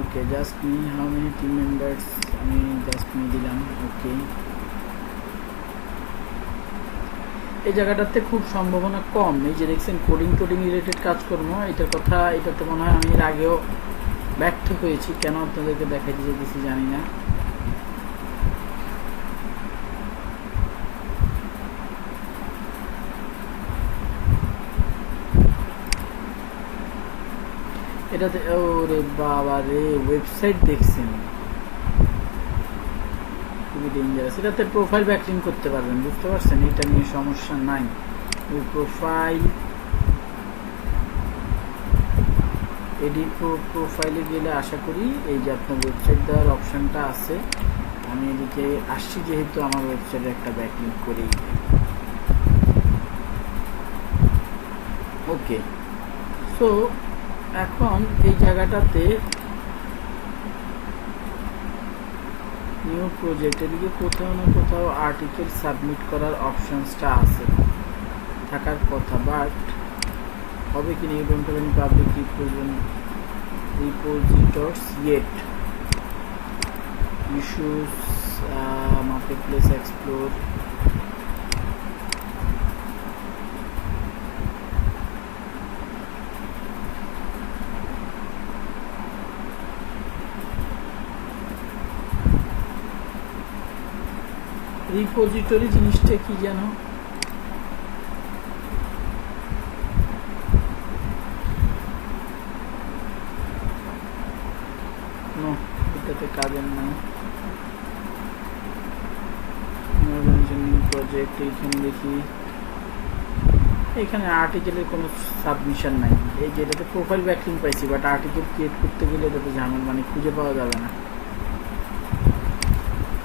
Okay, just me how many team members, আমি just me দিলাম। ওকে, এই জায়গাটাতে খুব সম্ভাবনা কম। এই যে দেখছেন কোডিং রিলেটেড কাজকর্ম, এটার কথা, এটাতে মনে হয় আমি এর আগেও ব্যর্থ হয়েছি। কেন আপনাদেরকে দেখাইতে যেতেছি জানি না। এটাতে ওরে বাবা রে, ওয়েবসাইট দেখছেন, খুবই ডেঞ্জারাস। এটাতে প্রোফাইল ব্যাকলিং করতে পারবেন, বুঝতে পারছেন, এটা নিয়ে সমস্যা নাই। ওই প্রোফাইল এডিট প্রোফাইলে গেলে আশা করি এই যে আপনার ওয়েবসাইট দেওয়ার অপশানটা আছে। আমি এদিকে আসছি যেহেতু আমার ওয়েবসাইটে একটা ব্যাকলিং করেই। ওকে, সো এখন এই জায়গাটাতে নিউ প্রজেক্ট, এদিকে কোথাও না কোথাও আর্টিকেল সাবমিট করার অপশানসটা আছে, থাকার কথা, বাট হবে কি না, you don't have any public repositors yet, issues, marketplace explore, repository জিনিসটা কি জানো? নো, এটাতে কাজের নাই। প্রজেক্ট, এইখানে দেখি, এখানে আর্টিকেলের কোনো সাবমিশন নাই। এই যে এটাতে প্রোফাইল ব্যাকলিং পাইছি, বাট আর্টিকেল ক্রিয়েট করতে গেলে এটাতে ঝামেলা, মানে খুঁজে পাওয়া যাবে না,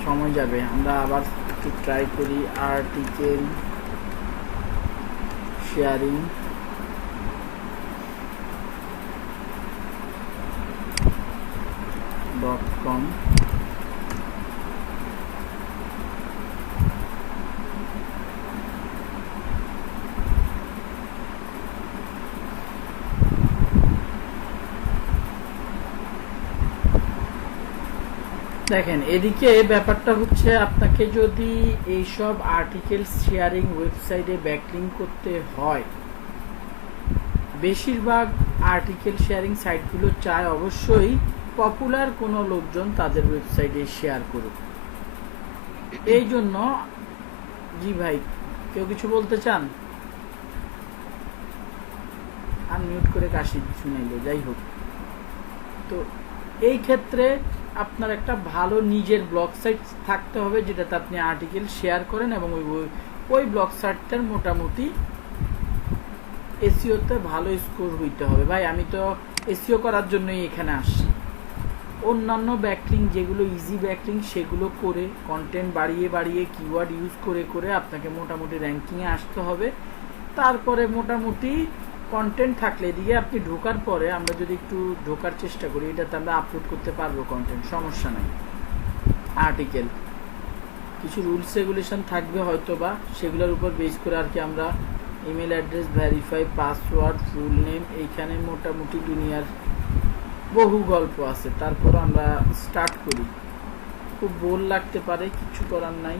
সময় যাবে। আমরা আবার একটু ট্রাই করি, আর্টিকেল শেয়ারিং, .com। দেখেন এদিকে ব্যাপারটা হচ্ছে, আপনাকে যদি এইসব আর্টিকেল শেয়ারিং ওয়েবসাইটে ব্যাকলিং করতে হয়, বেশিরভাগ আর্টিকেল শেয়ারিং সাইটগুলো চায় অবশ্যই পপুলার কোনো লোকজন তাদের ওয়েবসাইটে শেয়ার করুক। এই জন্য, জি ভাই, কেউ কিছু বলতে চান? আনমিউট করে কাশি শুনাইলো, যাই হোক। তো এই ক্ষেত্রে আপনার একটা ভালো নিজের ব্লগ সাইট থাকতে হবে, যেটাতে আপনি আর্টিকেল শেয়ার করেন, এবং ওই ব্লগ সাইটটার মোটামুটি এসইওতে ভালো স্কোর হইতে হবে। ভাই আমি তো এসইও করার জন্যই এখানে আসছি। অন্যান্য ব্যাকলিং যেগুলো ইজি ব্যাকলিং, সেগুলো করে কন্টেন্ট বাড়িয়ে বাড়িয়ে কিওয়ার্ড ইউজ করে করে আপনাকে মোটামুটি র্যাঙ্কিংয়ে আসতে হবে। তারপরে মোটামুটি কন্টেন্ট থাকলে, এদিকে আপনি ঢোকার পরে আমরা যদি একটু ঢোকার চেষ্টা করি, এটাতে আমরা আপলোড করতে পারবো কন্টেন্ট, সমস্যা নাই। আর্টিকেল কিছু রুলস রেগুলেশন থাকবে হয়তো বা, সেগুলোর উপর বেস করে আর কি আমরা email address, verify, password, full name, এইখানে মোটামুটি দুনিয়ার বহু গল্প আছে। তারপর আমরা স্টার্ট করি। খুব বোর লাগতে পারে, কিছু করার নাই।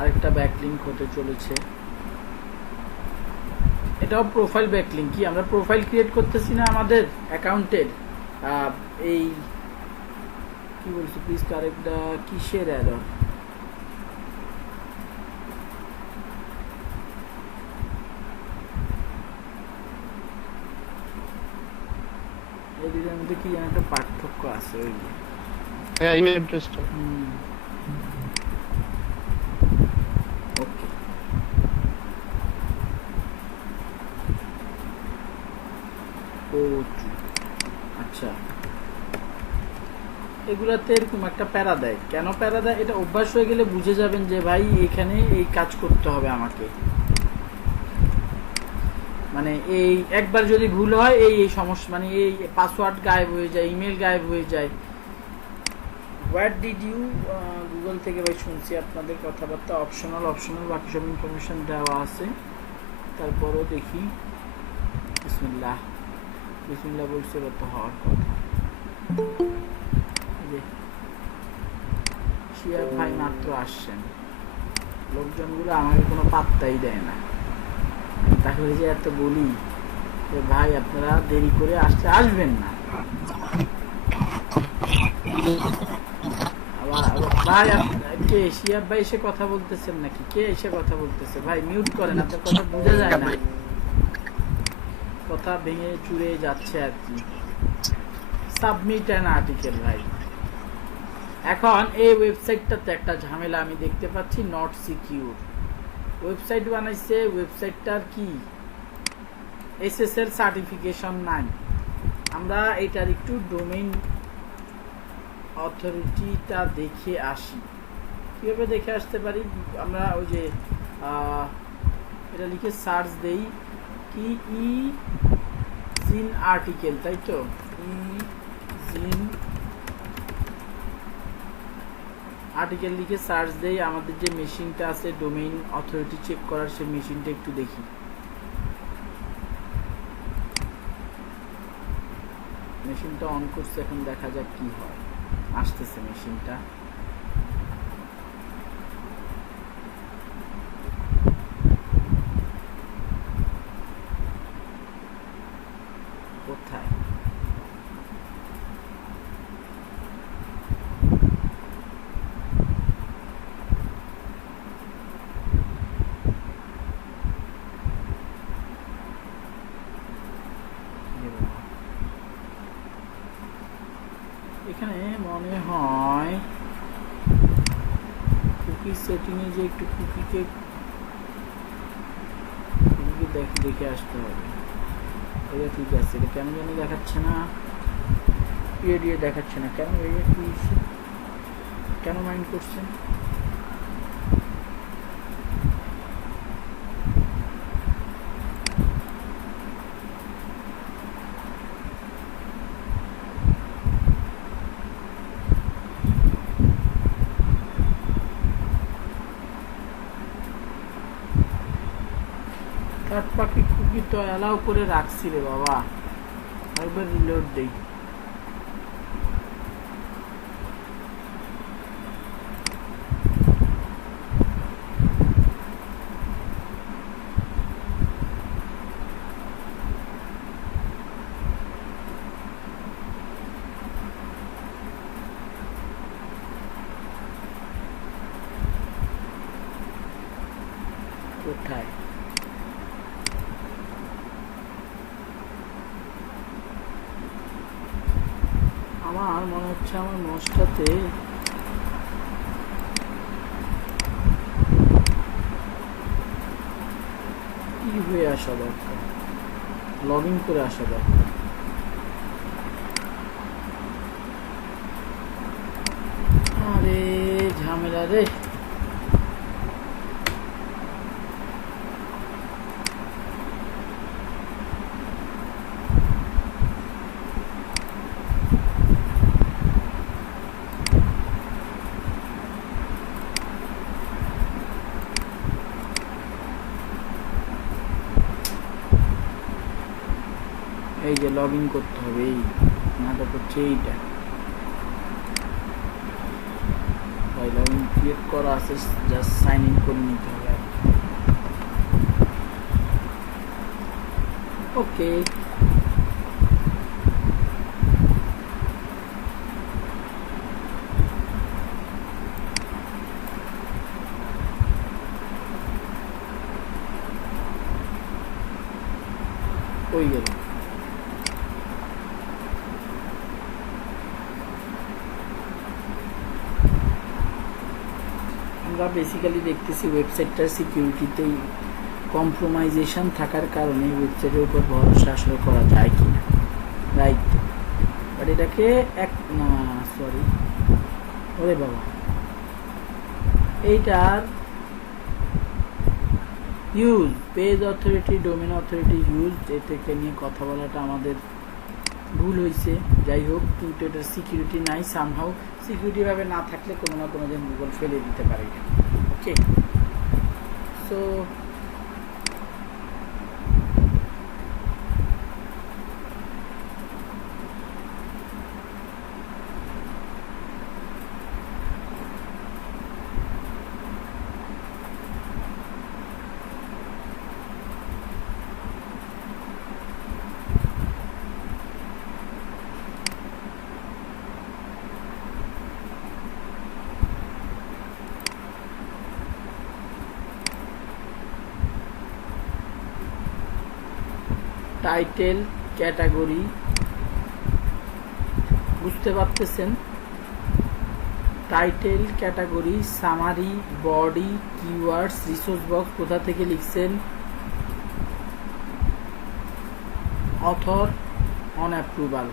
আরেকটা ব্যাকলিংক হতে চলেছে, এটাও প্রোফাইল ব্যাকলিংক। কি আমরা প্রোফাইল ক্রিয়েট করতেছি না আমাদের অ্যাকাউন্টের? এই কি বলছি, প্লিজ কারেক্ট, কিসের এরর? এই দুটোর মধ্যে কি যেন একটা পার্থক্য আছে। ওই হ্যাঁ, ইমেল অ্যাড্রেসটা। ওকে, প্রচুর। আচ্ছা, এগুলাতে এরকম একটা প্যারা দেয়, কেন প্যারা দেয় এটা অভ্যাস হয়ে গেলে বুঝে যাবেন যে ভাই এখানে এই কাজ করতে হবে আমাকে, মানে এই একবার যদি ভুল হয় এই এই সমস্যা, মানে এই পাসওয়ার্ড গায়েব হয়ে যায়, ইমেল গায়েব হয়ে যায়। হোয়াট ডিড ইউ, গুগল থেকে ভাই শুনছি আপনাদের কথাবার্তা, অপশনাল বাকি সব ইনফরমেশন দেওয়া আছে। তারপরও দেখি, বিসমিল্লাহ বলছে তো হওয়ার কথা। শিয়া ভাই মাত্র আসছেন, লোকজনগুলো আমাকে কোনো পাত্তাই দেয় না। তাহলে যে এত বলি যে ভাই আপনারা দেরি করে আসবেন না, ভাই কে শিয়াব ভাই এসে কথা বলতেছেন নাকি? কে এসে কথা বলতেছে? ভাই মিউট করেন, আপনার কথা বোঝা যায় না, কথা ভেঙে চুরে যাচ্ছে আর কি। সাবমিট অ্যান আর্টিকেল ভাই। এখন এই ওয়েবসাইটটাতে একটা ঝামেলা আমি দেখতে পাচ্ছি, নট সিকিউর। ওয়েবসাইট বানাইছে, ওয়েবসাইটটার কি এসএসএল সার্টিফিকেশন নাই। আমরা এটার একটু ডোমেইন অথরিটিটা দেখে আসি। কিভাবে দেখে আসতে পারি? আমরা ওই যে এটা লিখে সার্চ দেই, কি ই জিন আর্টিকেল, তাই তো? ই জিন আর্টিকেল লিখে সার্চ দেই, আমাদের যে মেশিনটা আছে ডোমেইন অথরিটি চেক করার, সেই মেশিনটা একটু দেখি। মেশিনটা অন করছে, এখন দেখা যাক কি হয়। আসতেছে মেশিনটা, কোথায়? এখানে মনে হয় কুকি সেটিংয়ে যে একটু কুকিকে দেখে আসতে হবে। এটা ঠিক আছে, এটা কেন জানি দেখাচ্ছে না, দিয়ে দেখাচ্ছে না কেন? এটা কি কেন মাইন্ড করছেন? থার্ড পার্টি কুকি তো অ্যালাউ করে রাখছি রে বাবা, একবার রিলোড দেই। কোথায়? আমার মনে হচ্ছে আমার মোস্টটাতে কি হয়ে আসা দরকার, লগ ইন করে আসা দরকার। আরে ঝামেলা রে। এই যে লগ ইন করতে হবে, এই নাটা করছে এইটা ভাই, লগ ইন ক্লিক করা আছে, জাস্ট সাইন ইন করে নিতে হবে। ওকে, হয়ে গেল। আমরা বেসিক্যালি দেখতেছি ওয়েবসাইটটার সিকিউরিটিতেই কম্প্রোমাইজেশন থাকার কারণে ওয়েবসাইটের উপর ভরসা আসলে করা যায় কিনা। রাইট, বাট এটাকে এক না সরি, ওরে বাবা, এইটার use page authority, domain authority use, এটাকে নিয়ে কথা বলাটা আমাদের ভুল হয়েছে। যাই হোক, কিন্তু এটার সিকিউরিটি নাই, সামহাউ সিকিউরিটি ভাবে না থাকলে কোনো না কোনো দিন গুগল ফেলে দিতে পারে। ওকে, সো টাইটেল, ক্যাটাগরি, বুঝতে পারতেছেন? Title, category, summary, body, keywords, resource box কোথা থেকে লিখছেন, অথর, অন অ্যাপ্রুভাল।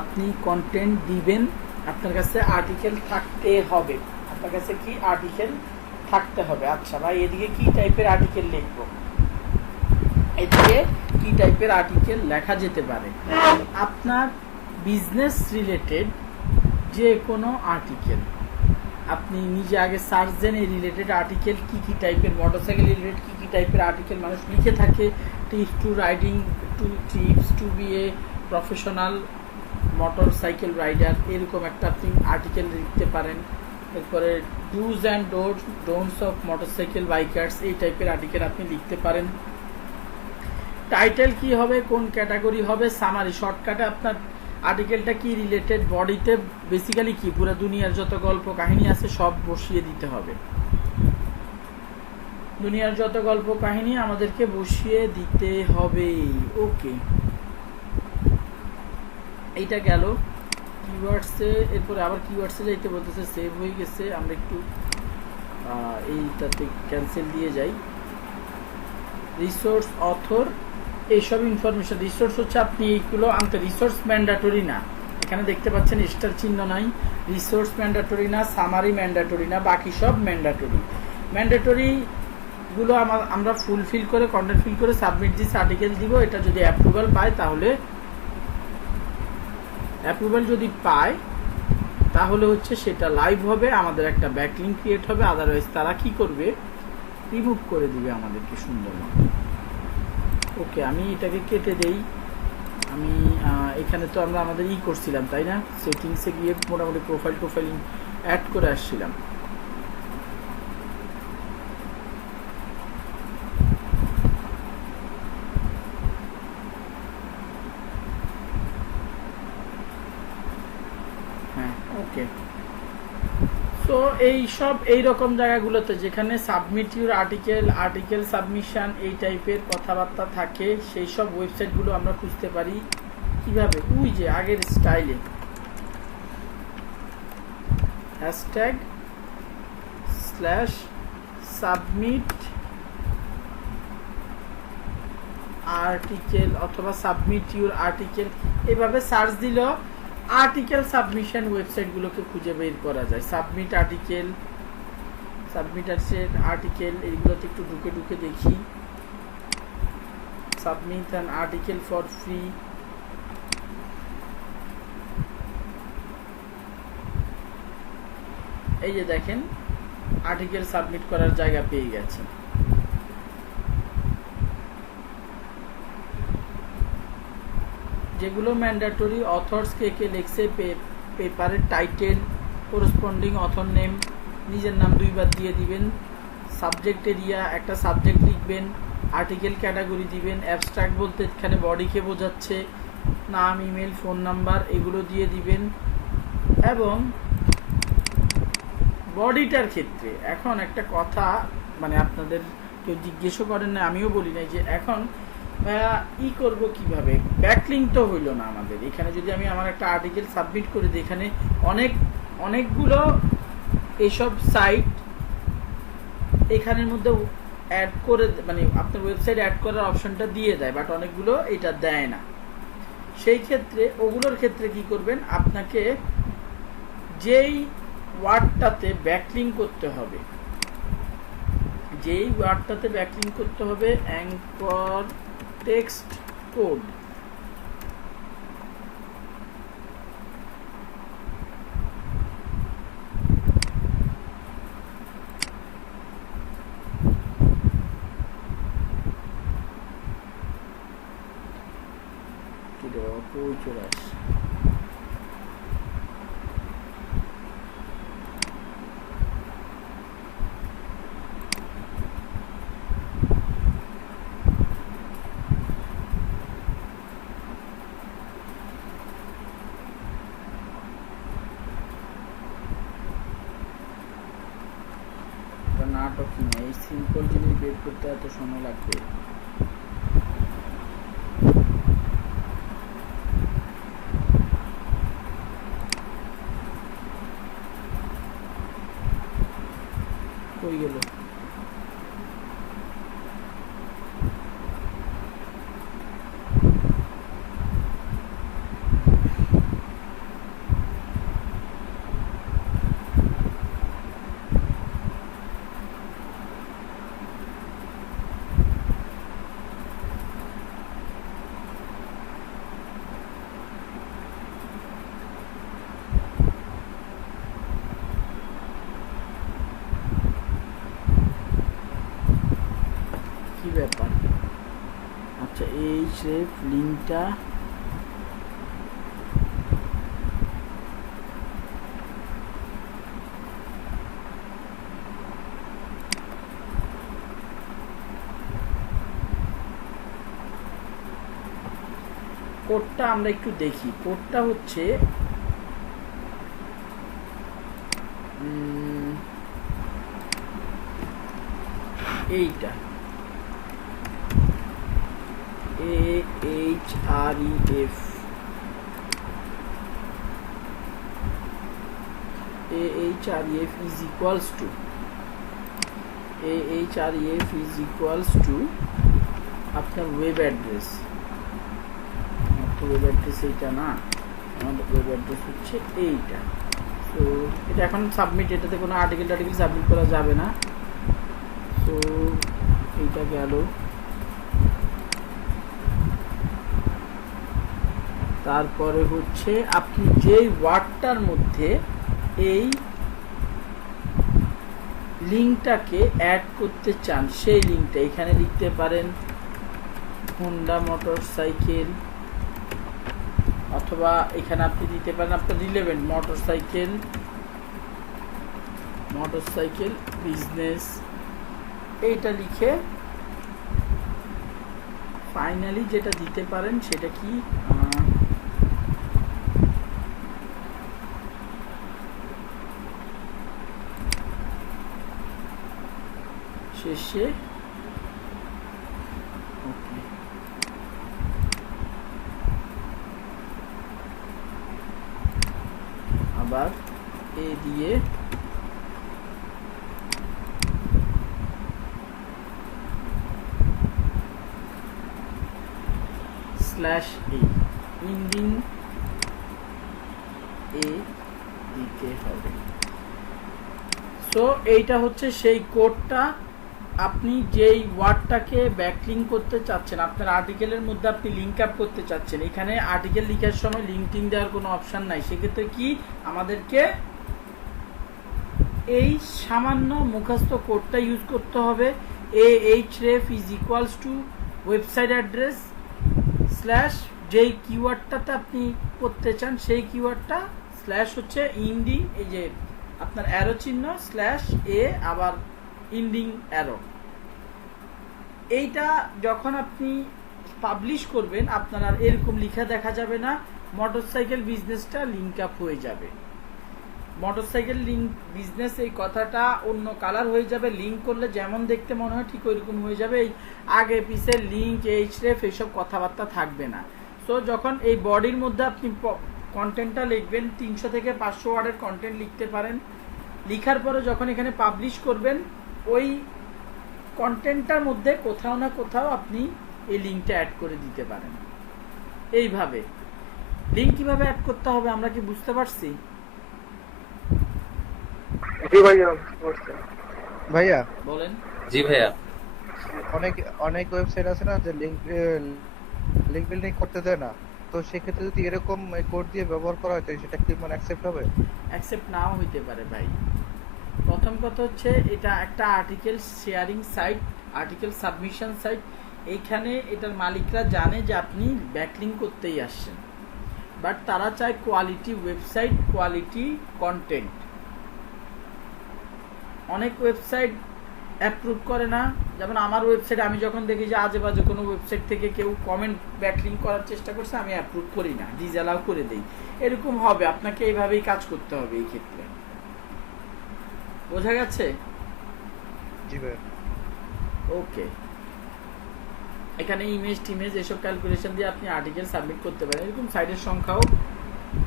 আপনি কন্টেন্ট দিবেন, আপনার কাছে আর্টিকেল থাকতে হবে। আপনার কাছে কি আর্টিকেল থাকতে হবে। আচ্ছা ভাই, এদিকে কি টাইপের আর্টিকেল লিখবো, এদিকে কি টাইপের আর্টিকেল লেখা যেতে পারে? আপনার বিজনেস রিলেটেড যে কোনো আর্টিকেল, আপনি নিজে আগে সার্চ দেন এই রিলেটেড আর্টিকেল কি কি টাইপের, মোটরসাইকেল রিলেটেড কি কি টাইপের আর্টিকেল মানুষ লিখে থাকে, tips to riding, tips to be a professional motorcycle rider, এরকম একটা আপনি আর্টিকেল লিখতে পারেন। এরপরে dos and don'ts of motorcycle bikers, এই টাইপের আর্টিকেল আপনি লিখতে পারেন। টাইটেল কি হবে, কোন ক্যাটাগরি হবে, সামারি শর্টকাটে আপনার আর্টিকেলটা কি রিলেটেড, বডিতে বেসিক্যালি কি পুরো দুনিয়ার যত গল্প কাহিনী আছে সব বসিয়ে দিতে হবে। দুনিয়ার যত গল্প কাহিনী আমাদেরকে বসিয়ে দিতে হবে। ওকে, এইটা গেল কিওয়ার্ডসে। এরপরে আবার কিওয়ার্ডসে যাইতে বলতেছে, সেভ হয়ে গেছে, আমরা একটু এইটাতে ক্যান্সেল দিয়ে যাই। রিসোর্স, অথর, এইসব ইনফরমেশন। রিসোর্স হচ্ছে আপনি এইগুলো আনতে, রিসোর্স ম্যান্ডাটরি না, এখানে দেখতে পাচ্ছেন স্টার চিহ্ন নাই, রিসোর্স ম্যান্ডাটরি না, সামারি ম্যান্ডাটরি না, বাকি সব ম্যান্ডাটরি। ম্যান্ডাটরিগুলো আমরা ফুলফিল করে কন্টেন্ট ফিল করে সাবমিট দিস আর্টিকেল দিব। এটা যদি অ্যাপ্রুভাল পায় তাহলে, অ্যাপ্রুভাল যদি পায় তাহলে হচ্ছে সেটা লাইভ হবে, আমাদের একটা ব্যাকলিঙ্ক ক্রিয়েট হবে। আদারওয়াইজ তারা কি করবে, রিমুভ করে দিবে আমাদেরকে সুন্দর মতো। ওকে, আমি এটাকে কেটে দেই। আমি এখানে তো আমরা আমাদের করছিলাম তাই না, সেটিংসে গিয়ে মোটামুটি প্রোফাইল অ্যাড করে আসছিলাম। হ্যাঁ, ওকে। সো এই রকম জায়গাগুলোতে যেখানে সাবমিট ইউর আর্টিকেল সাবমিশন, এই টাইপের কথাবার্তা থাকে, সেই সব ওয়েবসাইটগুলো আমরা খুঁজতে পারি কিভাবে, ওই যে আগের স্টাইলে #/সাবমিট আর্টিকেল অথবা সাবমিট ইউর আর্টিকেল, এভাবে সার্চ দিলেও আর্টিকেল সাবমিশন ওয়েবসাইটগুলোকে খুঁজে বের করা যায়। সাবমিট আর্টিকেল এইগুলোতে একটু ঢুকে দেখি। Submit an article for free, এই যে দেখেন আর্টিকেল সাবমিট করার জায়গা পেয়ে গেছে। যেগুলো ম্যান্ডেটরি, অথর্স কে কে লিখছে, পেপারের টাইটেল, করসপন্ডিং অথর নেম, নিজের নাম 2 বার দিয়ে দিবেন, সাবজেক্ট এরিয়া একটা সাবজেক্ট লিখবেন, আর্টিকেল ক্যাটাগরি দিবেন, অ্যাবস্ট্রাক্ট বলতে এখানে বডিকে বোঝাচ্ছে, নাম, ইমেল, ফোন নাম্বার এগুলো দিয়ে দিবেন। এবং বডিটার ক্ষেত্রে এখন একটা কথা, মানে আপনাদের কেউ জিজ্ঞেসও করেন না, আমিও বলি নাই যে এখন করব কিভাবে, ব্যাকলিঙ্ক তো হইল না আমাদের। এখানে যদি আমি আমার একটা আর্টিকেল সাবমিট করে দিই, এখানে অনেকগুলো এইসব সাইট এখানের মধ্যে অ্যাড করে, মানে আপনার ওয়েবসাইট অ্যাড করার অপশনটা দিয়ে দেয়, বাট অনেকগুলো এটা দেয় না। সেই ক্ষেত্রে ওগুলোর ক্ষেত্রে কি করবেন, আপনাকে যেই ওয়ার্ডটাতে ব্যাকলিঙ্ক করতে হবে, অ্যাঙ্কর টেক্সট কোড, চলে আসে নাটক নিয়ে এই সিম্পল জিনিস বের করতে এত সময় লাগবে। কই গেল? ব্যাপার, আচ্ছা এই শেপ লিঙ্কটা কোডটা আমরা একটু দেখি। কোডটা হচ্ছে এইটা AHREF is equals to আপনার ওয়েব অ্যাড্রেস। ওয়েব অ্যাড্রেস এইটা না, আমাদের ওয়েব অ্যাড্রেস হচ্ছে এইটা। তো এটা এখন সাবমিট, এটাতে কোনো আর্টিকেল সাবমিট করা যাবে না। তো এইটা গেল। তারপরে হচ্ছে আপনি যেই ওয়ার্ডটার মধ্যে এই লিঙ্কটাকে অ্যাড করতে চান সেই লিঙ্কটা এখানে লিখতে পারেন হোন্ডা মোটরসাইকেল, অথবা এখানে আপনি দিতে পারেন আপনার রিলেভেন্ট মোটরসাইকেল বিজনেস, এইটা লিখে ফাইনালি যেটা দিতে পারেন সেটা কি, শেষে ওকে, আবার এ দিয়ে স্ল্যাশ এ ইন্ডিং এ দিতে হবে। সো এইটা হচ্ছে সেই কোডটা। আপনি যেই ওয়ার্ডটাকে ব্যাকলিঙ্ক করতে চাচ্ছেন, আপনার আর্টিকেলের মধ্যে আপনি লিঙ্ক আপ করতে চাচ্ছেন, এখানে আর্টিকেল লেখার সময় লিঙ্কিং দেওয়ার কোনো অপশন নাই। সেক্ষেত্রে কি আমাদেরকে এই সামান্য মুখস্থ কোডটা ইউজ করতে হবে। ahref is equals to website address slash যেই কিওয়ার্ডটাতে আপনি করতে চান সেই কিওয়ার্ডটা স্ল্যাশ হচ্ছে ইন্ডিং, এই যে আপনার অ্যারো চিহ্ন স্ল্যাশ এ আবার ইন্ডিং অ্যারো। এইটা যখন আপনি পাবলিশ করবেন আপনার আর এরকম লেখা দেখা যাবে না, মোটরসাইকেল বিজনেসটা লিঙ্ক আপ হয়ে যাবে। মোটরসাইকেল লিঙ্ক বিজনেস এই কথাটা অন্য কালার হয়ে যাবে, লিঙ্ক করলে যেমন দেখতে মনে হয় ঠিক ওইরকম হয়ে যাবে। এই আগে পিছে লিঙ্ক এইচরেফ এইসব কথাবার্তা থাকবে না। সো যখন এই বডির মধ্যে আপনি কন্টেন্টটা লিখবেন, 300 থেকে 500 ওয়ার্ডের কন্টেন্ট লিখতে পারেন। লিখার পরে যখন এখানে পাবলিশ করবেন ওই কন্টেন্টটার মধ্যে কোথাও না কোথাও আপনি এই লিঙ্কটা অ্যাড করে দিতে পারেন। এইভাবে লিংক কিভাবে অ্যাড করতে হবে আমরা কি বুঝতে পারছি? জি ভাইয়া বুঝতে ভাইয়া বলেন। জি ভাইয়া। অনেক অনেক ওয়েবসাইট আছে না যে লিংক বিল্ডিং করতে দেয় না, তো সেক্ষেত্রে যদি এরকম কোড দিয়ে ব্যবহার করা হয় তো সেটা কি মানে অ্যাকসেপ্ট হবে? অ্যাকসেপ্ট নাও হইতে পারে ভাই। প্রথম কথা হচ্ছে এটা একটা article sharing site, article submission site. এইখানে এটার মালিকরা জানে যে আপনি ব্যাকলিং করতেই আসছেন, বাট তারা চায় কোয়ালিটি ওয়েবসাইট, কোয়ালিটি কন্টেন্ট। অনেক ওয়েবসাইট অ্যাপ্রুভ করে না, যেমন আমার ওয়েবসাইট আমি যখন দেখি যে আজে বাজে কোনো ওয়েবসাইট থেকে কেউ কমেন্ট ব্যাকলিং করার চেষ্টা করছে, আমি অ্যাপ্রুভ করি না, ডিসঅ্যালাউ করে দেই। এরকম হবে, আপনাকে এইভাবেই কাজ করতে হবে এই ক্ষেত্রে। বোঝা গেছে? জি ভাইয়া। ওকে, এখানে ইমেজ টিমেজ এসব ক্যালকুলেশন দিয়ে আপনি আর্টিকেল সাবমিট করতে পারেন। এরকম সাইটের সংখ্যাও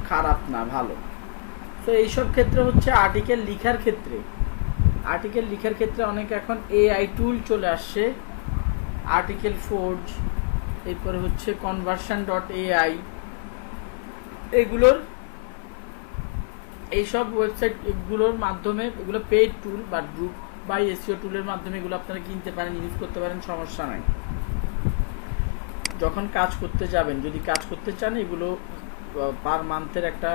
খারাপ না, ভালো। তো এইসব ক্ষেত্রে হচ্ছে আর্টিকেল লিখার ক্ষেত্রে, আর্টিকেল লিখার ক্ষেত্রে অনেক এখন এআই টুল চলে আসছে, আর্টিকেল ফোর্জ, এরপরে হচ্ছে conversion.ai, এগুলোর এইসব ওয়েবসাইট এগুলোর মাধ্যমে, এগুলো পেইড টুল বা গ্রুপ বাই এসইও টুলের মাধ্যমে এগুলো আপনারা কিনতে পারেন, ইউজ করতে পারেন, সমস্যা নাই। যখন কাজ করতে যাবেন, যদি কাজ করতে চান, এগুলো পার মান্থের একটা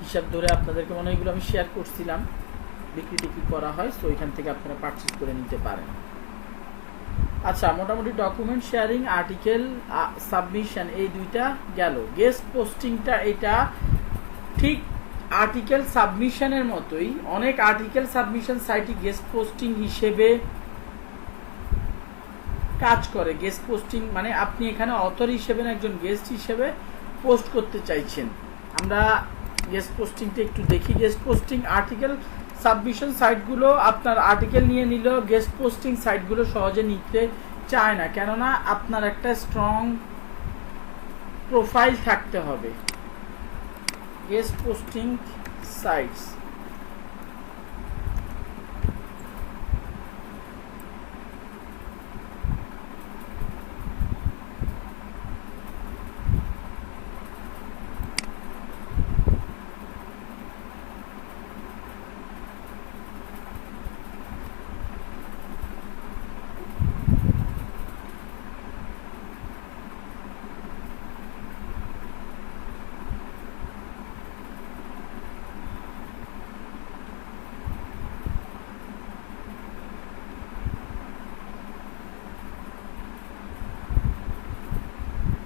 হিসাব ধরে আপনাদেরকে মনে হয় এগুলো আমি শেয়ার করছিলাম, বিক্রি টিক্রি করা হয়, তো এখান থেকে আপনারা পারচেজ করে নিতে পারেন। আচ্ছা, মোটামুটি ডকুমেন্ট শেয়ারিং, আর্টিকেল সাবমিশন, এই দুইটা গেল। গেস্ট পোস্টিংটা এটা ঠিক আর্টিকেল সাবমিশনের মতোই, অনেক আর্টিকেল সাবমিশন সাইটই গেস্ট পোস্টিং হিসেবে কাজ করে। গেস্ট পোস্টিং মানে আপনি এখানে অথর হিসেবে না, একজন গেস্ট হিসেবে পোস্ট করতে চাইছেন। আমরা গেস্ট পোস্টিংটা একটু দেখি। গেস্ট পোস্টিং আর্টিকেল সাবমিশন সাইটগুলো আপনার আর্টিকেল নিয়ে নিলেও গেস্ট পোস্টিং সাইটগুলো সহজে নিতে চায় না, কেননা আপনার একটা স্ট্রং প্রোফাইল থাকতে হবে। গেস্ট পোস্টিং সাইটস,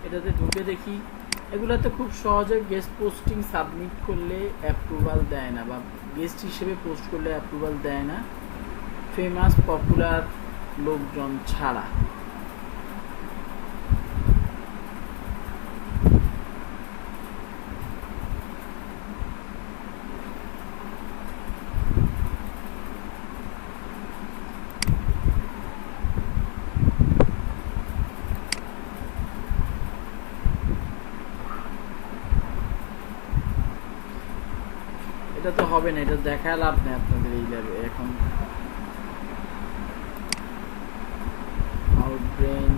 এটাতে ঢুকে দেখি। এগুলোতে খুব সহজে গেস্ট পোস্টিং সাবমিট করলে অ্যাপ্রুভাল দেয় না, বা গেস্ট হিসেবে পোস্ট করলে অ্যাপ্রুভাল দেয় না, ফেমাস পপুলার লোকজন ছাড়া। এটা তো হবে না, এটা দেখায় লাভ নেই আপনাদের এই ল্যাবে এখন। আউটব্রেন,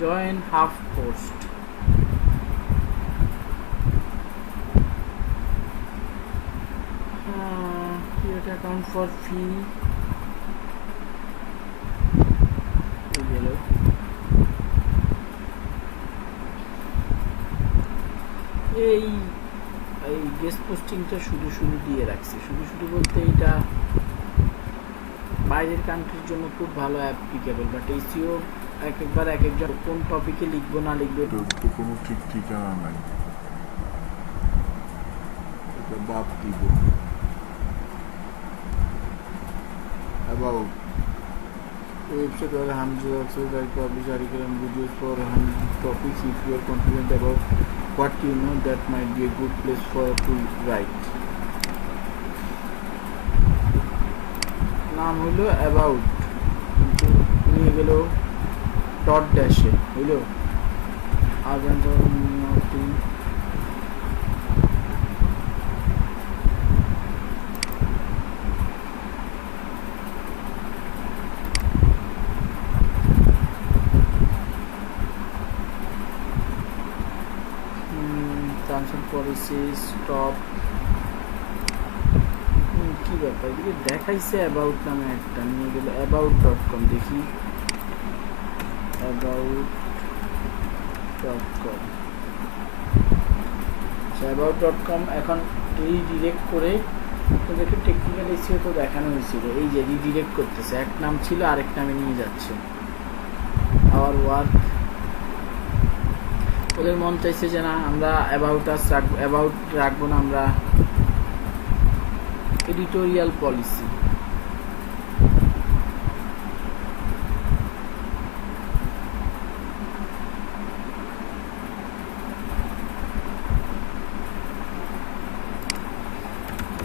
join half post, create account for fee, এই এই গেস্ট পোস্টিংটা শুধু শুধু দিয়ে রাখছি। শুধু শুধু বলতে এটা বাইরের কান্ট্রির জন্য খুব ভালো অ্যাপ্লিকেবল, বাট এসইও একবার এক একজন কোন টপিকে লিখবো না লিখবো তো কোনো ঠিক ঠিকানা নাই, এটা বাদ দিব। About website or hundreds of websites that publish articles and videos for hundreds of topics. If you are confident about what you know, that might be a good place for to write. নাম হলো about, কিন্তু নিয়ে গেল dot ড্যাশে হইল। আর policy, transfer policy, stop. কি ব্যাপার, এদিকে দেখাইছে অ্যাবাউট নামে একটা, নিয়ে গেল about.com, দেখি about.com। আচ্ছা, about.com এখন রিডিরেক্ট করে তোদেরকে টেকনিক্যাল এসিও তো দেখানো হয়েছিল, এই যে রিডিরেক্ট করতেছে, এক নাম ছিল আরেক নামে নিয়ে যাচ্ছে। আওয়ার ওয়ার্ক, ওদের মন চাইছে যে না আমরা অ্যাবাউট রাখবো না, আমরা editorial policy.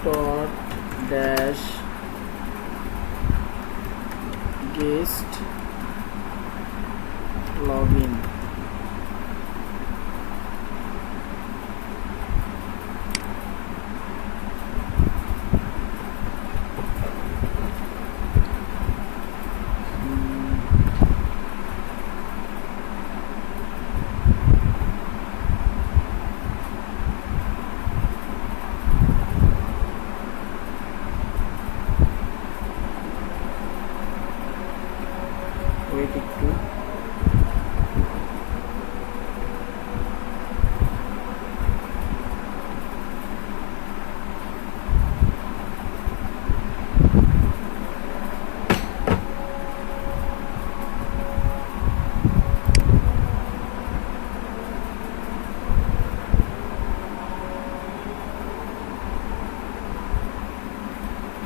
Dot dash guest log in, wait একটু।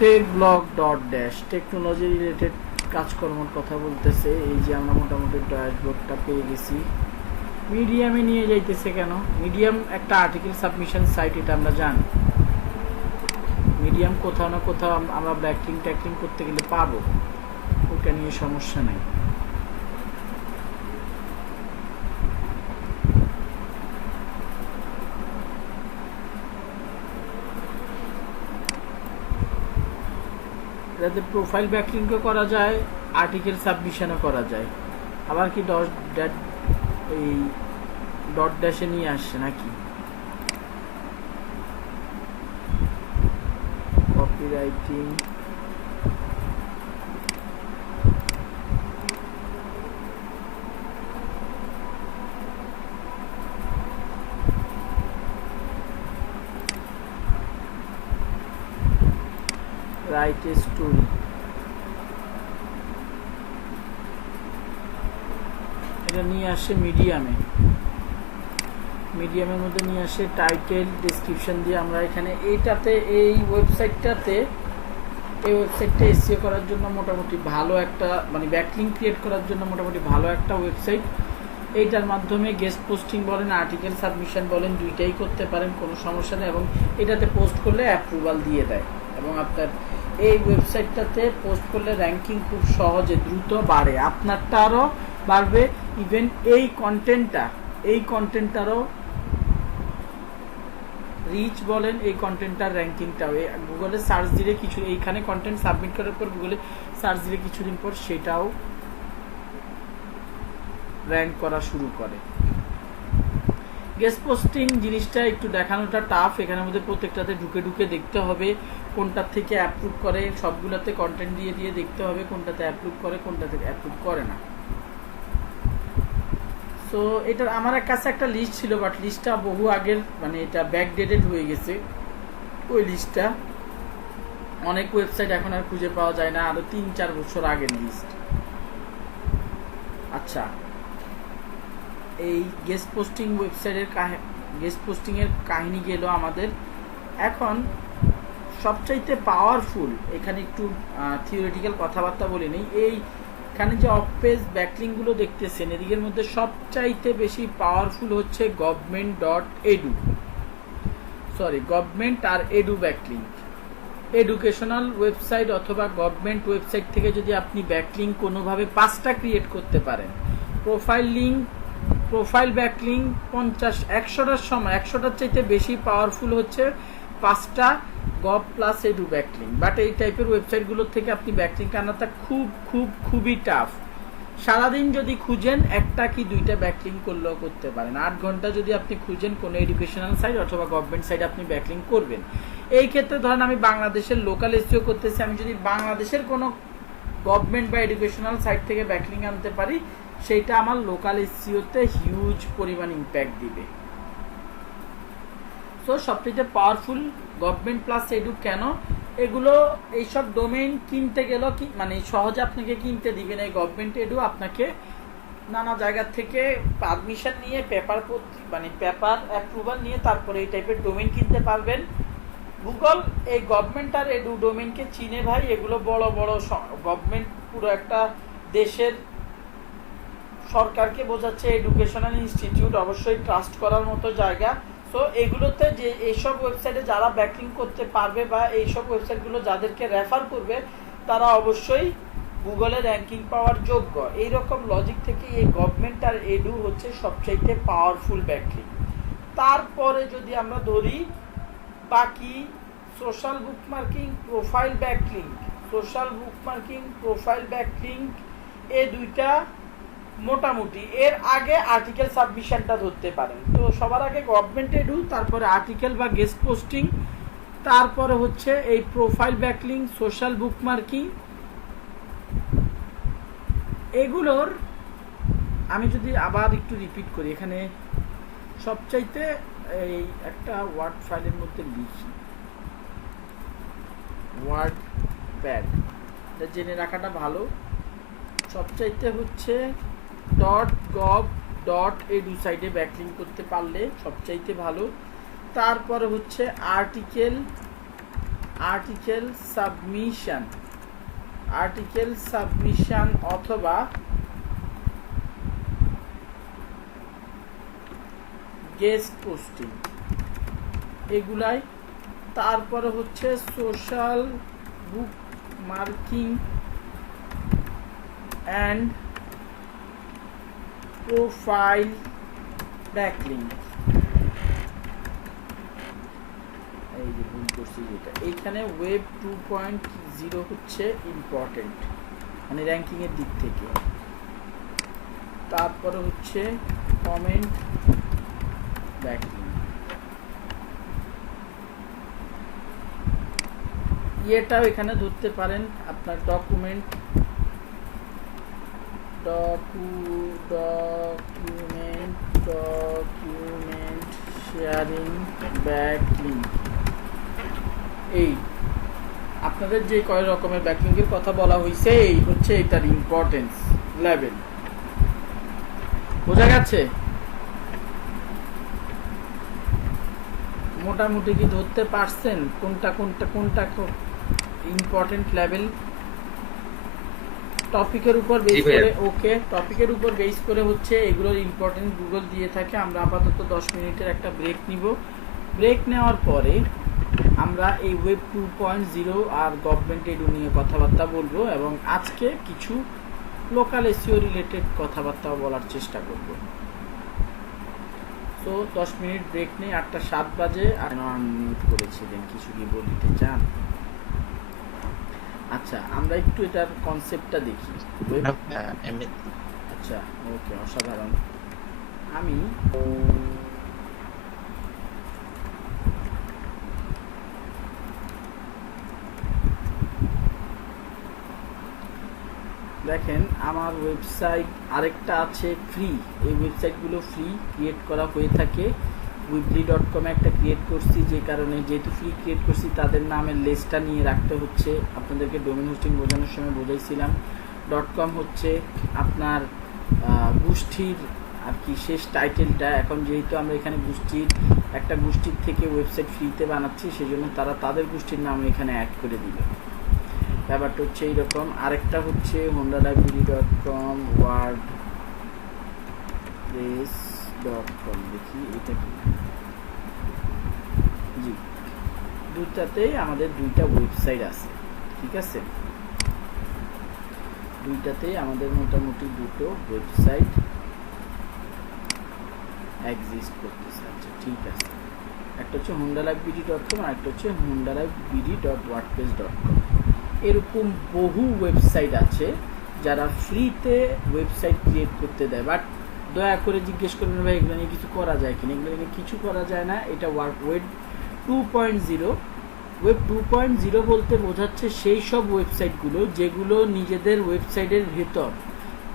টেকব্লগ.ড্যাশ টেকনোলজি রিলেটেড কাজকর্মের কথা বলতেছে। এই যে আমরা মোটামুটি ড্যাশবোর্ডটা পেয়ে গেছি। মিডিয়ামে নিয়ে যাইতেছে কেন? মিডিয়াম একটা আর্টিকেল সাবমিশন সাইট, এটা আমরা জানি। মিডিয়াম কোথাও না কোথাও আমরা ব্যাকলিং ট্যাকলিং করতে গেলে পাবো, ওটা নিয়ে সমস্যা নেই। এটাতে প্রোফাইল ব্যাকলিংও করা যায়, আর্টিকেল সাবমিশনও করা যায়। আবার কি এই ডট ড্যাশে নিয়ে আসছে নাকি? কপিরাইটিং, রাইট এ স্টোরি, এটা নিয়ে আসে মিডিয়ামে। মিডিয়ামের মধ্যে নিয়ে আসে টাইটেল ডেসক্রিপশন দিয়ে। আমরা এখানে এইটাতে এই ওয়েবসাইটটা এসইও করার জন্য মোটামুটি ভালো একটা, মানে ব্যাকলিং ক্রিয়েট করার জন্য মোটামুটি ভালো একটা ওয়েবসাইট। এইটার মাধ্যমে গেস্ট পোস্টিং বলেন, আর্টিকেল সাবমিশন বলেন, দুইটাই করতে পারেন, কোনো সমস্যা নেই। এবং এটাতে পোস্ট করলে অ্যাপ্রুভাল দিয়ে দেয়। এবং আপনার এই ওয়েবসাইটটাতে পোস্ট করলে র্যাঙ্কিং খুব সহজে দ্রুত বাড়ে, আপনারটা আরও বাড়বে। ইভেন এই কন্টেন্টটারও রিচ বলেন, এই কন্টেন্টটার র্যাঙ্কিংটাও গুগলে সার্চ দিলে কিছু, এইখানে কন্টেন্ট সাবমিট করার পর গুগলে সার্চ দিলে কিছুদিন পর সেটাও র্যাঙ্ক করা শুরু করে। গেস্ট পোস্টিং জিনিসটা একটু দেখানোটা টাফ, এখানের মধ্যে প্রত্যেকটাতে ঢুকে ঢুকে দেখতে হবে কোনটার থেকে অ্যাপ্রুভ করে, সবগুলোতে কন্টেন্ট দিয়ে দিয়ে দেখতে হবে কোনটাতে অ্যাপ্রুভ করে কোনটাতে অ্যাপ্রুভ করে না। সো এটা আমার কাছে একটা লিস্ট ছিল, বাট লিস্টটা বহু আগের, মানে এটা ব্যাকডেটেড হয়ে গেছে। ওই লিস্টটা অনেক ওয়েবসাইট এখন আর খুঁজে পাওয়া যায় না, আরো 3-4 বছর আগের লিস্ট। আচ্ছা, এই গেস্ট পোস্টিং ওয়েবসাইটের গেস্ট পোস্টিংয়ের কাহিনী গেল আমাদের। এখন সবচাইতে পাওয়ারফুল, এখানে একটু থিওরিটিক্যাল কথাবার্তা বলে নেই। এইখানে যে অফ পেজ ব্যাকলিংগুলো দেখতেছেন, এদিকের মধ্যে সবচাইতে বেশি পাওয়ারফুল হচ্ছে গভর্নমেন্ট আর এডু ব্যাকলিং। এডুকেশনাল ওয়েবসাইট অথবা গভর্নমেন্ট ওয়েবসাইট থেকে যদি আপনি ব্যাকলিং কোনোভাবে 5টা ক্রিয়েট করতে পারেন, প্রোফাইল লিঙ্ক প্রোফাইল ব্যাকলিং 50-100টার সময় 100টার চাইতে বেশি পাওয়ারফুল হচ্ছে 5টা gov plus edu backlink. But এই টাইপের ওয়েবসাইটগুলোর থেকে আপনি ব্যাকলিং আনাটা খুবই টাফ। সারাদিন যদি খুঁজেন একটা কি দুইটা ব্যাকলিং করলেও করতে পারেন। 8 ঘন্টা যদি আপনি খুঁজেন কোনো এডুকেশনাল সাইট অথবা গভর্নমেন্ট সাইট আপনি ব্যাকলিং করবেন। এই ক্ষেত্রে ধরেন আমি বাংলাদেশের লোকাল এসইও করতেছি, আমি যদি বাংলাদেশের কোনো গভর্নমেন্ট বা এডুকেশনাল সাইট থেকে ব্যাকলিং আনতে পারি, সেটা আমার লোকাল এসইওতে হিউজ পরিমাণ ইম্প্যাক্ট দিবে। সো সবচেয়ে পাওয়ারফুল গভর্নমেন্ট প্লাস এডু। কেন? এগুলো এইসব ডোমেইন কিনতে গেলেও কি মানে সহজে আপনাকে কিনতে দিবে না। এই গভর্নমেন্ট এডু আপনাকে নানা জায়গা থেকে পারমিশন নিয়ে পেপার অ্যাপ্রুভাল নিয়ে তারপরে এই টাইপের ডোমেইন কিনতে পারবেন। গুগল এই গভর্নমেন্ট আর এডু ডোমেইনকে চিনে ভাই। এগুলো বড় গভর্নমেন্ট, পুরো একটা দেশের সরকারকে বোঝাচ্ছে এডুকেশনাল ইনস্টিটিউট, অবশ্যই ট্রাস্ট করার মতো জায়গা। সো এগুলোতে যে এইসব ওয়েবসাইটে যারা ব্যাকলিং করতে পারবে বা এইসব ওয়েবসাইটগুলো যাদেরকে রেফার করবে তারা অবশ্যই গুগলে র্যাঙ্কিং পাওয়ার যোগ্য। এইরকম লজিক থেকে এই গভর্নমেন্ট আর এডু হচ্ছে সবচাইতে পাওয়ারফুল ব্যাকলিং। তারপরে যদি আমরা ধরি বাকি সোশ্যাল বুকমার্কিং, প্রোফাইল ব্যাকলিং, এই দুইটা মোটামুটি। এর আগে আর্টিকেল সাবমিশনটা ধরতে পারেন। তো সবার আগে গভর্নমেন্ট এডু, তারপরে আর্টিকেল বা গেস্ট পোস্টিং, তারপরে হচ্ছে এই প্রোফাইল ব্যাকলিং, সোশ্যাল বুকমার্কিং। এগুলোর আমি যদি আবার একটু রিপিট করি, এখানে সবচাইতে এই একটা ওয়ার্ড ফাইলের মধ্যে লিখি, ওয়ার্ড প্যাড, এটা জেনে রাখাটা ভালো। সবচাইতে হচ্ছে .gov.edu সাইটে ব্যাকলিং করতে পারলে সবচাইতে ভালো। তারপরে হচ্ছে আর্টিকেল সাবমিশন অথবা গেস্ট পোস্টিং এগুলাই। তারপরে হচ্ছে social book marking and profile backlink. এই যে ভুল করছি যেটা, এইখানে ওয়েব 2.0 হচ্ছে ইম্পর্টেন্ট মানে র্যাঙ্কিং এর দিক থেকে। তারপরে হচ্ছে কমেন্ট ব্যাকলিং। এটাও এখানে ধরতে পারেন আপনার ডকুমেন্ট শেয়ারিং ব্যাকলিং। এই আপনাদের যে কয় রকমের ব্যাকলিং এর কথা বলা হয়েছে এই হচ্ছে এটার ইম্পর্টেন্স লেভেল। বোঝা গেছে? মোটামুটি কি ধরতে পারছেন কোনটা ইম্পর্টেন্ট লেভেল? টপিকের উপর বেস করে টপিকের উপর বেস করে হচ্ছে এগুলোর ইম্পর্টেন্স গুগল দিয়ে থাকে। আমরা আপাতত 10 মিনিটের একটা ব্রেক নিব। ব্রেক নেওয়ার পরে আমরা এই ওয়েব 2.0 আর গভর্নমেন্ট এডু নিয়ে কথাবার্তা বলবো এবং আজকে কিছু লোকাল এসইও রিলেটেড কথাবার্তা বলার চেষ্টা করব। তো 10 মিনিট ব্রেক নেই, 8:07 বাজে। আর মিউট করেছিলেন, কিছু কি বলতে চান? আচ্ছা, আমরা একটু এটার কনসেপ্টটা দেখি। আচ্ছা, ওকে, অসাধারণ। আমি দেখেন আমার ওয়েবসাইট আরেকটা আছে ফ্রি। এই ওয়েবসাইটগুলো ফ্রি ক্রিয়েট করা হয়ে থাকে। weebly.com একটা ক্রিয়েট করছি, যে কারণে যেহেতু ফ্রি ক্রিয়েট করছি তাদের নামের লিস্টটা নিয়ে রাখতে হচ্ছে। আপনাদেরকে ডোমেইন হোস্টিং বোঝানোর সময় বোঝাইছিলাম। .com হচ্ছে আপনার গোষ্ঠীর আর কি শেষ টাইটেলটা। এখন যেহেতু আমরা এখানে একটা গোষ্ঠীর থেকে ওয়েবসাইট ফ্রিতে বানাচ্ছি, সেজন্য তারা তাদের গোষ্ঠীর নাম এখানে অ্যাড করে দিবে। ব্যাপারটা হচ্ছে এইরকম। আরেকটা হচ্ছে hondalibrary.com, wordpress.com। দেখি এটা কি, জি, দুইটাতেই আমাদের দুইটা ওয়েবসাইট আছে। ঠিক আছে, দুইটাতেই আমাদের মোটামুটি দুটো ওয়েবসাইট এক্সিস্ট করতেছে। আচ্ছা ঠিক আছে, একটা হচ্ছে hondaLiveBD.com আর একটা হচ্ছে hondaLiveBD.wordpress.com। এরকম বহু ওয়েবসাইট আছে যারা ফ্রিতে ওয়েবসাইট ক্রিয়েট করতে দেয়, বাট দয়া করে জিজ্ঞেস করবেন ভাই এগুলো নিয়ে কিছু করা যায় কিনা। এগুলো নিয়ে কিছু করা যায় না। এটা ওয়েব 2.0। ওয়েব 2.0 বলতে বোঝাচ্ছে সেই সব ওয়েবসাইটগুলো যেগুলো নিজেদের ওয়েবসাইটের ভেতর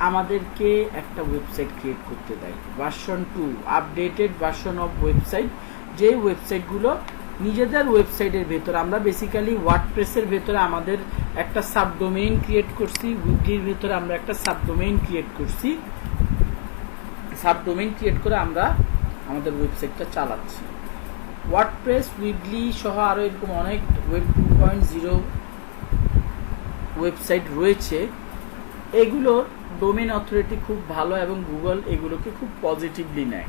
আমাদেরকে একটা ওয়েবসাইট ক্রিয়েট করতে দেয়। Version 2, updated version of website, যে ওয়েবসাইটগুলো নিজেদের ওয়েবসাইটের ভেতর, আমরা বেসিক্যালি ওয়ার্ডপ্রেসের ভেতরে আমাদের একটা সাবডোমেইন ক্রিয়েট করছি, উইকলির ভেতরে আমরা একটা সাবডোমেইন ক্রিয়েট করছি, সাবডোমেইন ক্রিয়েট করে আমরা আমাদের ওয়েবসাইটটা চালাচ্ছি। ওয়ার্ডপ্রেস, উইকলি সহ আরও এরকম অনেক ওয়েব 2.0 ওয়েবসাইট রয়েছে। এগুলো ডোমেইন অথরিটি খুব ভালো এবং গুগল এগুলোকে খুব পজিটিভলি নেয়,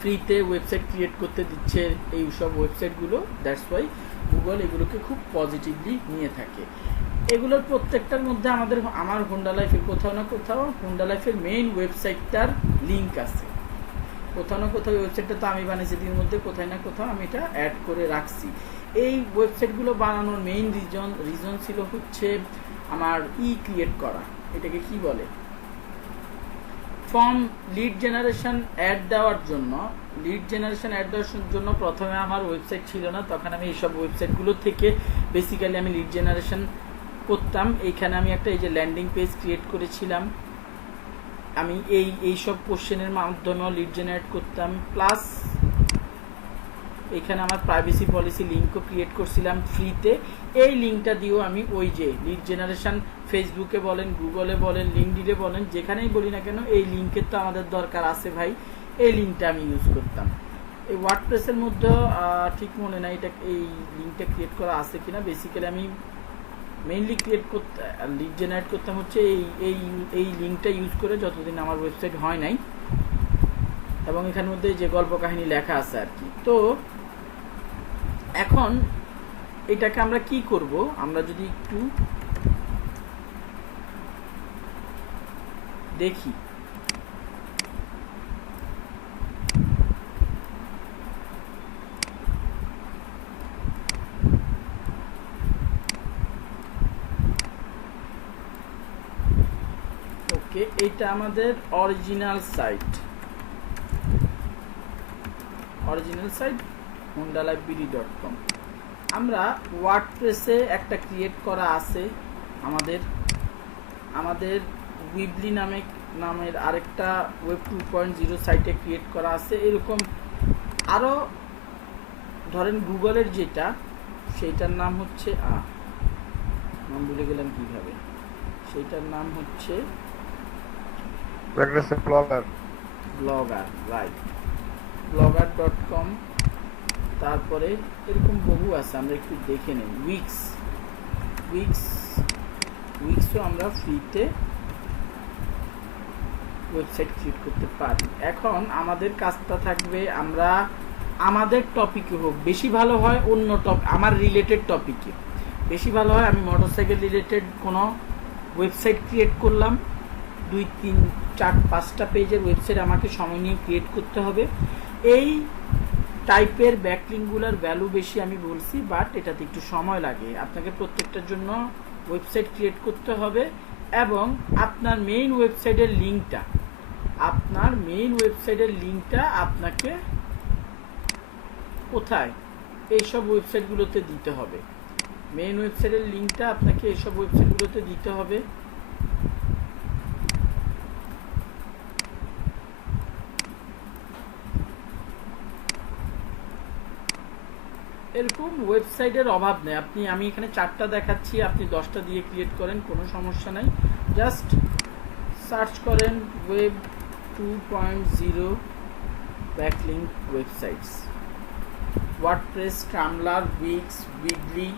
ফ্রিতে ওয়েবসাইট ক্রিয়েট করতে দিচ্ছে এই সব ওয়েবসাইটগুলো। দ্যাটস ওয়াই গুগল এগুলোকে খুব পজিটিভলি নিয়ে থাকে। এগুলোর প্রত্যেকটার মধ্যে আমার hondaLife কোথাও না কোথাও hondaLife মেইন ওয়েবসাইটটার লিঙ্ক আছে, কোথাও না কোথাও ওয়েবসাইটটা তো আমি বানিয়েছি, এর মধ্যে কোথায় না কোথাও আমি এটা অ্যাড করে রাখছি। এই ওয়েবসাইটগুলো বানানোর মেইন রিজন ছিল হচ্ছে আমার ক্রিয়েট করা, এটাকে কি বলে, ফর্ম লিড জেনারেশন অ্যাড দেওয়ার জন্য। প্রথমে আমার ওয়েবসাইট ছিল না, তখন আমি এইসব ওয়েবসাইটগুলো থেকে বেসিক্যালি আমি লিড জেনারেশন করতাম। এইখানে আমি একটা এই যে ল্যান্ডিং পেজ ক্রিয়েট করেছিলাম, আমি এই সব কোশ্চেনের মাধ্যমেও লিড জেনারেট করতাম, প্লাস এখানে আমার প্রাইভেসি পলিসি লিঙ্কও ক্রিয়েট করছিলাম ফ্রিতে। এই লিঙ্কটা দিয়েও আমি ওই যে লিড জেনারেশন ফেসবুকে বলেন, গুগলে বলেন, লিঙ্কডিনে বলেন, যেখানেই বলি না কেন এই লিঙ্কের তো আমাদের দরকার আছে ভাই, এই লিঙ্কটা আমি ইউজ করতাম। এই ওয়ার্ডপ্রেসের মধ্যে ঠিক মনে নাই এটা এই লিঙ্কটা ক্রিয়েট করা আছে কিনা। বেসিক্যালি আমি মেইনলি লিড জেনারেট করতাম হচ্ছে এই লিঙ্কটা ইউজ করে, যতদিন আমার ওয়েবসাইট হয় নাই, এবং এখানের মধ্যে যে গল্প কাহিনী লেখা আছে আর কি। তো এখন এটাকে আমরা কি করব, আমরা যদি একটু দেখি, ওকে, এটা আমাদের অরিজিনাল সাইট hondaLiveBD.com। আমরা ওয়ার্ডপ্রেসে একটা ক্রিয়েট করা আছে, আমাদের উইবলি নামের আরেকটা ওয়েব 2.0 সাইটে ক্রিয়েট করা আছে। এরকম আরও ধরেন গুগলের যেটা, সেইটার নাম হচ্ছে নাম ভুলে গেলাম কিভাবে, সেইটার নাম হচ্ছে ব্লগার, রাইট, blogger.com। তারপরে এরকম বহু আছে, আমরা একটু দেখে নেই। উইক্সও আমরা ফ্রিতে ওয়েবসাইট ক্রিয়েট করতে পারি। এখন আমাদের কাজটা থাকবে, আমরা আমাদের টপিকে হোক, বেশি ভালো হয় অন্য আমার রিলেটেড টপিকে বেশি ভালো হয়। আমি মোটরসাইকেল রিলেটেড কোনো ওয়েবসাইট ক্রিয়েট করলাম, 2, 3, 4, 5টা পেজের ওয়েবসাইট আমাকে সময় নিয়ে ক্রিয়েট করতে হবে। এই টাইপের ব্যাকলিংকগুলোর ভ্যালু বেশি আমি বলছি, বাট এটাতে একটু সময় লাগে। আপনাকে প্রত্যেকটার জন্য ওয়েবসাইট ক্রিয়েট করতে হবে, এবং আপনার মেইন ওয়েবসাইটের লিঙ্কটা আপনাকে কোথায়, এইসব ওয়েবসাইটগুলোতে দিতে হবে। মেইন ওয়েবসাইটের লিঙ্কটা আপনাকে এইসব ওয়েবসাইটগুলোতে দিতে হবে। এরকম ওয়েবসাইটের অভাব নেই। আমি এখানে 4টা দেখাচ্ছি, আপনি 10টা দিয়ে ক্রিয়েট করেন, কোনো সমস্যা নাই। জাস্ট সার্চ করেন web 2.0 backlink websites, WordPress, Tumblr, Wix, Weebly,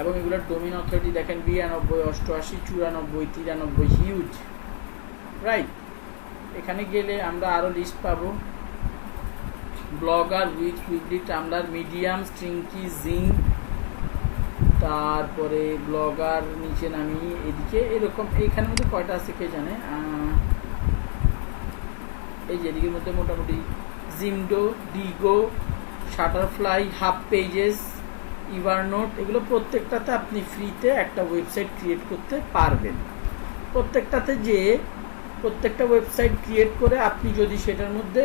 এবং এগুলোর ডোমেইন অথরিটি দেখেন 92, 88, 94, 93, হিউজ, রাইট। এখানে গেলে আমরা আরও লিস্ট পাবো, ব্লগার, উইক্স, উইগলি, টামলার, মিডিয়াম, স্ট্রিংকি, জিং, তারপরে ব্লগার, নিচে নামি এদিকে এরকম। এইখানের মধ্যে কয়টা আছে কে জানে, এই যে এদিকের মধ্যে মোটামুটি জিমডো, ডিগো, শাটারফ্লাই, হাফ পেজেস, ইভারনোট, এগুলো প্রত্যেকটাতে আপনি ফ্রিতে একটা ওয়েবসাইট ক্রিয়েট করতে পারবেন। প্রত্যেকটা ওয়েবসাইট ক্রিয়েট করে আপনি যদি সেটার মধ্যে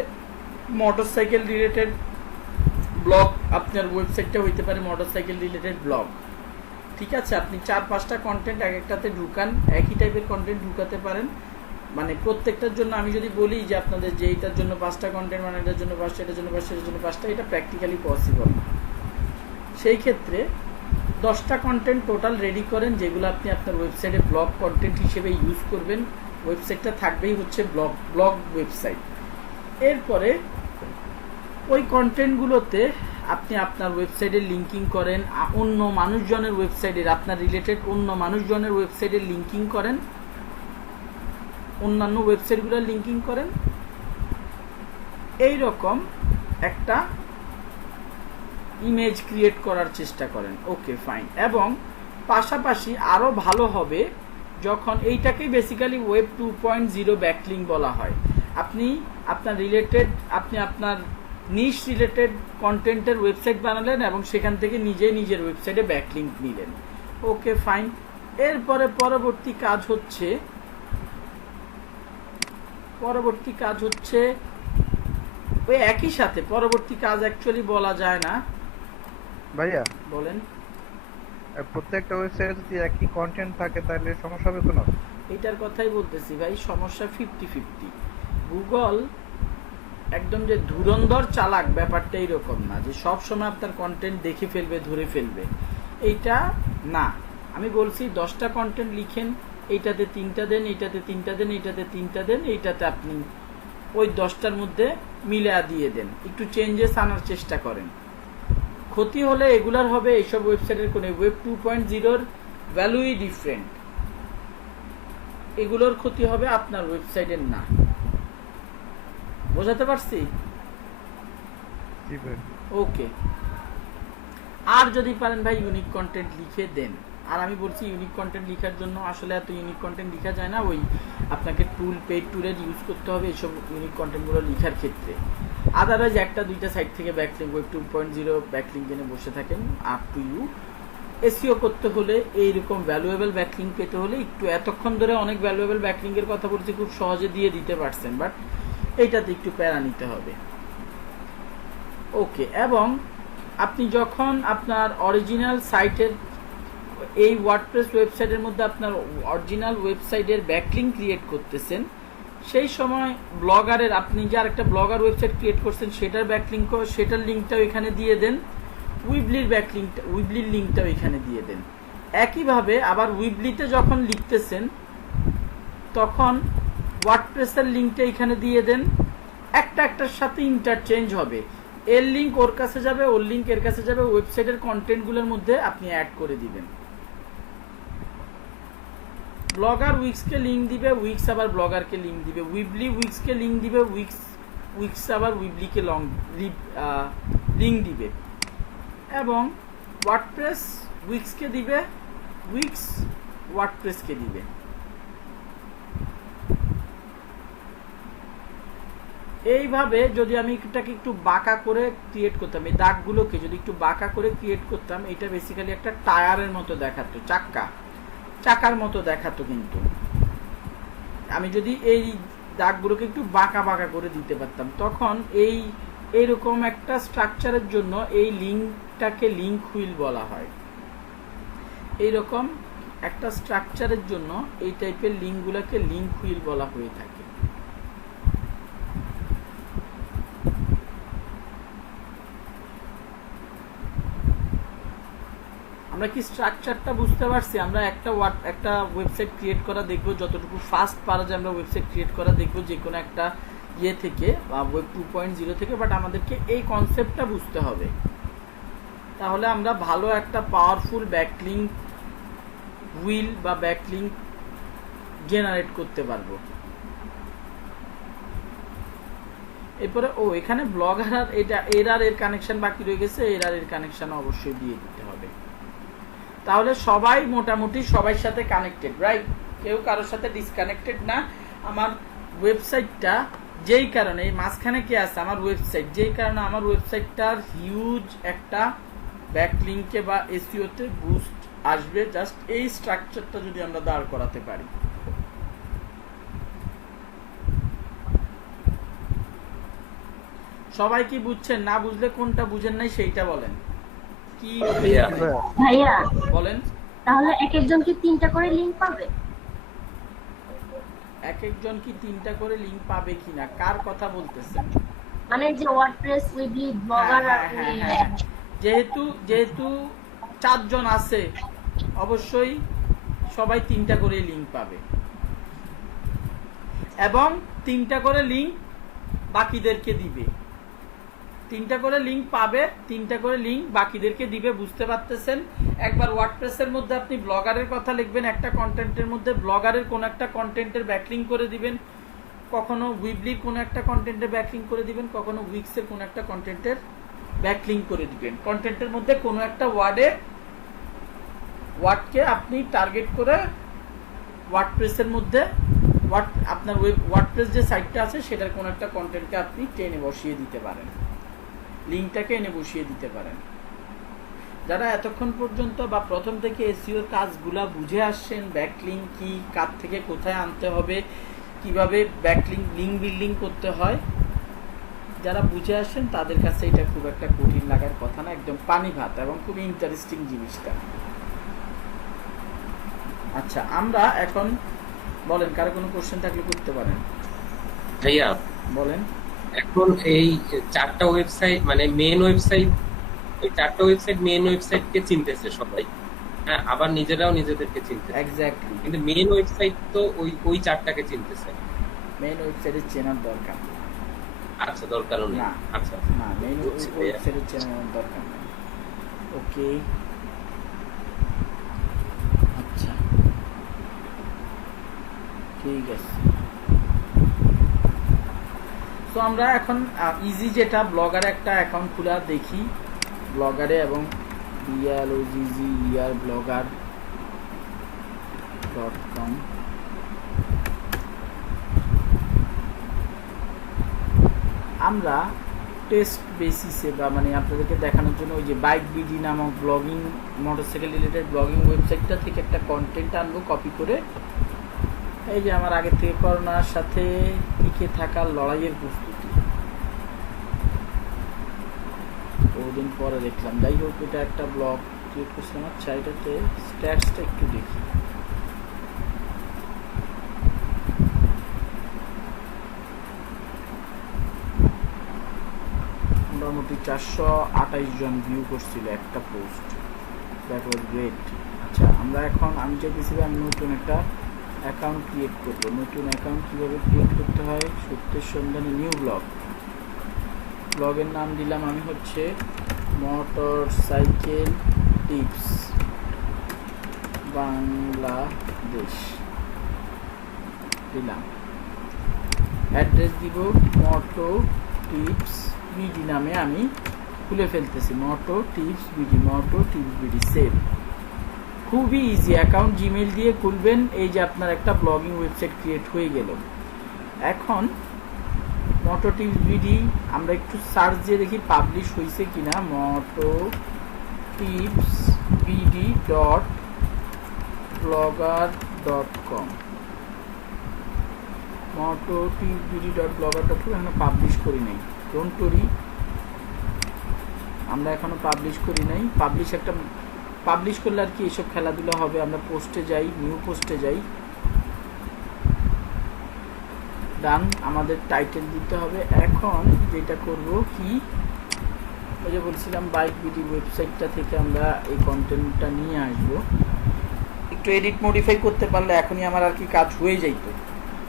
মোটরসাইকেল রিলেটেড ব্লগ, আপনার ওয়েবসাইটটা হইতে পারে মোটরসাইকেল রিলেটেড ব্লগ, ঠিক আছে, আপনি 4-5টা কন্টেন্ট এক একটাতে ঢুকান, একই টাইপের কন্টেন্ট ঢুকাতে পারেন। মানে প্রত্যেকটার জন্য আমি যদি বলি যে আপনাদের যে এইটার জন্য 5টা কন্টেন্ট, মানে এটার জন্য 5টা, এটার জন্য 5টা, এটার জন্য 5টা, এটা প্র্যাকটিক্যালি পসিবল না। সেই ক্ষেত্রে 10টা কন্টেন্ট টোটাল রেডি করেন, যেগুলো আপনি আপনার ওয়েবসাইটে ব্লগ কন্টেন্ট হিসেবে ইউজ করবেন। ওয়েবসাইটটা থাকবেই হচ্ছে ব্লগ ওয়েবসাইট। এরপরে ওই কন্টেন্টগুলোতে আপনি আপনার ওয়েবসাইটের লিঙ্কিং করেন, অন্য মানুষজনের ওয়েবসাইটের, আপনার রিলেটেড অন্য মানুষজনের ওয়েবসাইটের লিঙ্কিং করেন, অন্যান্য ওয়েবসাইটগুলোর লিঙ্কিং করেন। এই রকম একটা ইমেজ ক্রিয়েট করার চেষ্টা করেন। ওকে, ফাইন। এবং পাশাপাশি আরও ভালো হবে যখন এইটাকেই বেসিক্যালি ওয়েব 2.0 ব্যাকলিঙ্ক বলা হয়। আপনি আপনার নিশ রিলেটেড কন্টেন্টের ওয়েবসাইট বানালেন এবং সেখান থেকে নিজের ওয়েবসাইটে ব্যাকলিঙ্ক নিলেন। ওকে, ফাইন। এরপরে পরবর্তী কাজ হচ্ছে ওই একই সাথে পরবর্তী কাজ অ্যাকচুয়ালি বলা যায় না। ভাইয়া বলেন। প্রত্যেকটা ওয়েবসাইটে যদি একই কন্টেন্ট থাকে তাহলে সমস্যা হবে কোনো? এইটার কথাই বলতেছি ভাই, সমস্যা 50-50। গুগল একদম যে ধুরন্ধর চালাক ব্যাপারটা এইরকম না যে সব সময় আপনার কন্টেন্ট দেখে ফেলবে, ধরে ফেলবে, এইটা না। আমি বলছি 10টা কন্টেন্ট লিখেন, এইটাতে 3টা দেন, এইটাতে 3টা দেন, এইটাতে 3টা দেন, এইটাতে আপনি ওই 10টার মধ্যে মিলিয়ে দিয়ে দেন, একটু চেঞ্জেস আনার চেষ্টা করেন। ক্ষতি হলে এগুলার হবে এইসব ওয়েবসাইটের কোনো, ওয়েব 2.0 ভ্যালুই ডিফারেন্ট, এগুলোর ক্ষতি হবে আপনার ওয়েবসাইটের না। বোঝাতে পারছি? ওকে। আর যদি পারেন ভাই ইউনিক কন্টেন্ট লিখে দেন। আর আমি বলছি ইউনিক কন্টেন্ট লেখার জন্য আসলে এত ইউনিক কন্টেন্ট লেখা যায় না, ওই আপনাকে পেইড টুলের ইউজ করতে হবে এইসব ইউনিক কন্টেন্টগুলো লেখার ক্ষেত্রে। আদারওয়াইজ 1টা-2টা সাইট থেকে ব্যাকলিঙ্ক, ওয়েব 2.0 ব্যাকলিঙ্ক জেনে বসে থাকেন, আপ টু ইউ। এসইও করতে হলে, এইরকম ভ্যালুয়েবল ব্যাকলিঙ্ক পেতে হলে একটু, এতক্ষণ ধরে অনেক ভ্যালুয়েবল ব্যাকলিঙ্কের কথা বলছি, খুব সহজে দিয়ে দিতে পারছেন, বাট এইটাতে একটু প্যারা নিতে হবে। ওকে। এবং আপনি যখন আপনার অরিজিনাল সাইটের এই ওয়ার্ডপ্রেস ওয়েবসাইটের মধ্যে আপনার অরিজিনাল ওয়েবসাইটের ব্যাকলিঙ্ক ক্রিয়েট করতেছেন, সেই সময় ব্লগারের, আপনি যে আরেকটা ব্লগার ওয়েবসাইট ক্রিয়েট করছেন সেটার ব্যাকলিঙ্ক, সেটার লিঙ্কটাও এখানে দিয়ে দেন, উইবলির লিঙ্কটাও এখানে দিয়ে দেন। একইভাবে আবার উইবলিতে যখন লিখতেছেন তখন ওয়ার্ডপ্রেসের লিঙ্কটা এখানে দিয়ে দেন। একটার সাথে ইন্টারচেঞ্জ হবে, এর লিঙ্ক ওর কাছে যাবে, ওর লিঙ্ক এর কাছে যাবে, ওয়েবসাইটের কন্টেন্টগুলোর মধ্যে আপনি অ্যাড করে দিবেন। ব্লগার উইক্সকে লিঙ্ক দিবে, উইক্স আবার ব্লগারকে লিঙ্ক দিবে, উইবলি উইক্সকে লিঙ্ক দিবে, উইক্স আবার উইবলিকে লিঙ্ক দিবে, এবং ওয়ার্ডপ্রেস উইক্সকে দিবে, উইক্স ওয়ার্ডপ্রেসকে দিবে। এইভাবে যদি আমি এটাকে একটু বাঁকা করে ক্রিয়েট করতাম, এই দাগগুলোকে যদি একটু বাঁকা করে ক্রিয়েট করতাম, এটা বেসিক্যালি একটা টায়ারের মতো দেখাতো, চাকার মতো দেখাতো। কিন্তু আমি যদি এই দাগগুলোকে একটু বাঁকা করে দিতে পারতাম, তখন এইরকম একটা স্ট্রাকচারের জন্য এই লিঙ্কটাকে লিঙ্ক হুইল বলা হয়। এইরকম একটা স্ট্রাকচারের জন্য এই টাইপের লিঙ্কগুলোকে লিঙ্ক হুইল বলা হয়ে থাকে। আমরা কি স্ট্রাকচারটা বুঝতে পারছি? আমরা একটা ওয়েবসাইট ক্রিয়েট করা দেখবো, যতটুকু ফাস্ট পারা যায় আমরা ওয়েবসাইট ক্রিয়েট করা দেখবো, যে কোনো একটা ইয়ে থেকে বা ওয়েব 2.0 থেকে, বাট আমাদেরকে এই কনসেপ্টটা বুঝতে হবে, তাহলে আমরা ভালো একটা পাওয়ারফুল ব্যাকলিঙ্ক হুইল বা ব্যাকলিঙ্ক জেনারেট করতে পারবো। এরপরে এখানে ব্লগার আর এর কানেকশন বাকি রয়ে গেছে, এর কানেকশন অবশ্যই দিয়ে দিতে হবে। তাহলে সবাই মোটামুটি সবার সাথে কানেক্টেড, রাইট? কেউ কারোর সাথে ডিসকানেক্টেড না। আমার ওয়েবসাইটটা যেই কারণে এই মাঝখানে কি আছে আমার ওয়েবসাইট, যেই কারণে আমার ওয়েবসাইটটার হিউজ একটা ব্যাকলিংকে বা এসইওতে বুস্ট আসবে জাস্ট এই স্ট্রাকচারটা যদি আমরা দাঁড় করাতে পারি। সবাই কি বুঝছেন? না বুঝলে কোনটা বুঝেন নাই সেইটা বলেন। কি ভাইয়া বলেন? তাহলে এক একজন কি 3টা করে লিংক পাবে? এক একজন কি 3টা করে লিংক পাবে কিনা কার কথা বলতেছেন? মানে যে ওয়ার্ডপ্রেস উইবলি ব্লগার আর যেহেতু 4 জন আছে অবশ্যই সবাই 3টা করে লিংক পাবে এবং 3টা করে লিংক বাকিদেরকে দিবে। 3টা করে লিংক পাবে, 3টা করে লিংক বাকিদেরকে দিবে। বুঝতে পারতেছেন? একবার ওয়ার্ডপ্রেসের মধ্যে আপনি ব্লগারের কথা লিখবেন, একটা কন্টেন্টের মধ্যে ব্লগারের কোন একটা কন্টেন্টের ব্যাকলিংক করে দিবেন, কখনো উইবলির কোন একটা কন্টেন্টের ব্যাকলিংক করে দিবেন, কখনো উইক্সের কোন একটা কন্টেন্টের ব্যাকলিংক করে দিবেন। কন্টেন্টের মধ্যে কোনো একটা ওয়ার্ডকে আপনি টার্গেট করে ওয়ার্ডপ্রেসের মধ্যে আপনার ওয়ার্ডপ্রেস যে সাইটটা আছে সেটার কোন একটা কন্টেন্টকে আপনি টেনে বসিয়ে দিতে পারেন, লিংকটাকে এনে বসিয়ে দিতে পারেন। যারা এতক্ষণ পর্যন্ত বা প্রথম থেকে এসইওর কাজগুলা বুঝে আসছেন, ব্যাকলিংক কি, কার থেকে কোথায় আনতে হবে, কিভাবে ব্যাকলিংক লিংক বিল্ডিং করতে হয়, যারা বুঝে আসছেন তাদের কাছে এটা খুব একটা কঠিন লাগার কথা না, একদম পানি ভাত এবং খুব ইন্টারেস্টিং জিনিসটা। আচ্ছা, আমরা এখন বলেন কারো কোনো কোশ্চেন থাকলে করতে পারেন। ভাইয়া বলেন। এখন এই 4টা ওয়েবসাইট মানে মেইন ওয়েবসাইট, ওই 4টা ওয়েবসাইট মেইন ওয়েবসাইটকে চিনতেছে সবাই, হ্যাঁ, আবার নিজেরাও নিজেদেরকে চিনতেছে। এক্স্যাক্টলি। কিন্তু মেইন ওয়েবসাইট তো ওই 4টাকে চিনতেছে। মেইন ওয়েবসাইটে চেনার দরকার। আচ্ছা, দরকারও নেই। না। আচ্ছা, না, মেইন ওয়েবসাইটে চেনার দরকার নেই। ওকে, আচ্ছা ঠিক আছে। তো আমরা এখন ইজি যেটা ব্লগারে একটা অ্যাকাউন্ট খোলা দেখি, ব্লগারে এবং blogger.com। আমরা টেস্ট বেসিসে বা মানে আপনাদেরকে দেখানোর জন্য ওই যে বাইক বিডি নামক ব্লগিং মোটরসাইকেল রিলেটেড ব্লগিং ওয়েবসাইটটা থেকে একটা কন্টেন্ট আনবো কপি করে। এই যে আমার আগে থেকে করোনার সাথে টিকে থাকার লড়াইয়ের প্রস্তুতি, বহুদিন পরে দেখলাম। যাই হোক, এটা একটা ব্লগ ক্রিয়েট করছিলাম। আচ্ছা, এটাতে স্ট্যাটসটা একটু দেখি। মোটামুটি 428 জন ভিউ করছিল একটা পোস্ট, দ্যাট ওয়াজ গ্রেট। আচ্ছা, আমি চাইতেছিলাম নতুন একটা অ্যাকাউন্ট ক্রিয়েট করব। নতুন অ্যাকাউন্ট কীভাবে ক্রিয়েট করতে হয়, সত্যের সন্ধানে নিউ ব্লগের নাম দিলাম আমি হচ্ছে মোটরসাইকেল টিপস বাংলাদেশ দিলাম। অ্যাড্রেস দিব মোটো টিপস বিডি নামে আমি খুলে ফেলতেছি, মোটো টিপস বিডি সেভ। খুবই ইজি, অ্যাকাউন্ট জিমেইল দিয়ে খুলবেন। এই যে আপনার একটা ব্লগিং ওয়েবসাইট ক্রিয়েট হয়ে গেল। এখন মোটো টিপস বিডি আমরা একটু সার্চ দিয়ে দেখি পাবলিশ হয়েছে কিনা। মোটো টিপস বিডি .blogger.com মোটো টিপস বিডি .blogger.com এখনো পাবলিশ করি নাই। ডোন্ট ওয়ারি, আমরা এখনো পাবলিশ করি নাই। পাবলিশ করলে আর কি এসব খেলাধুলা হবে। আমরা পোস্টে যাই, নিউ পোস্টে যাই, ডান। আমাদের টাইটেল দিতে হবে। এখন যেটা করব কি, ওই যে বলছিলাম বাইক বিডি ওয়েবসাইটটা থেকে আমরা এই কন্টেন্টটা নিয়ে আসবো। একটু এডিট মডিফাই করতে পারলে এখনই আমার আর কি কাজ হয়ে যাইত,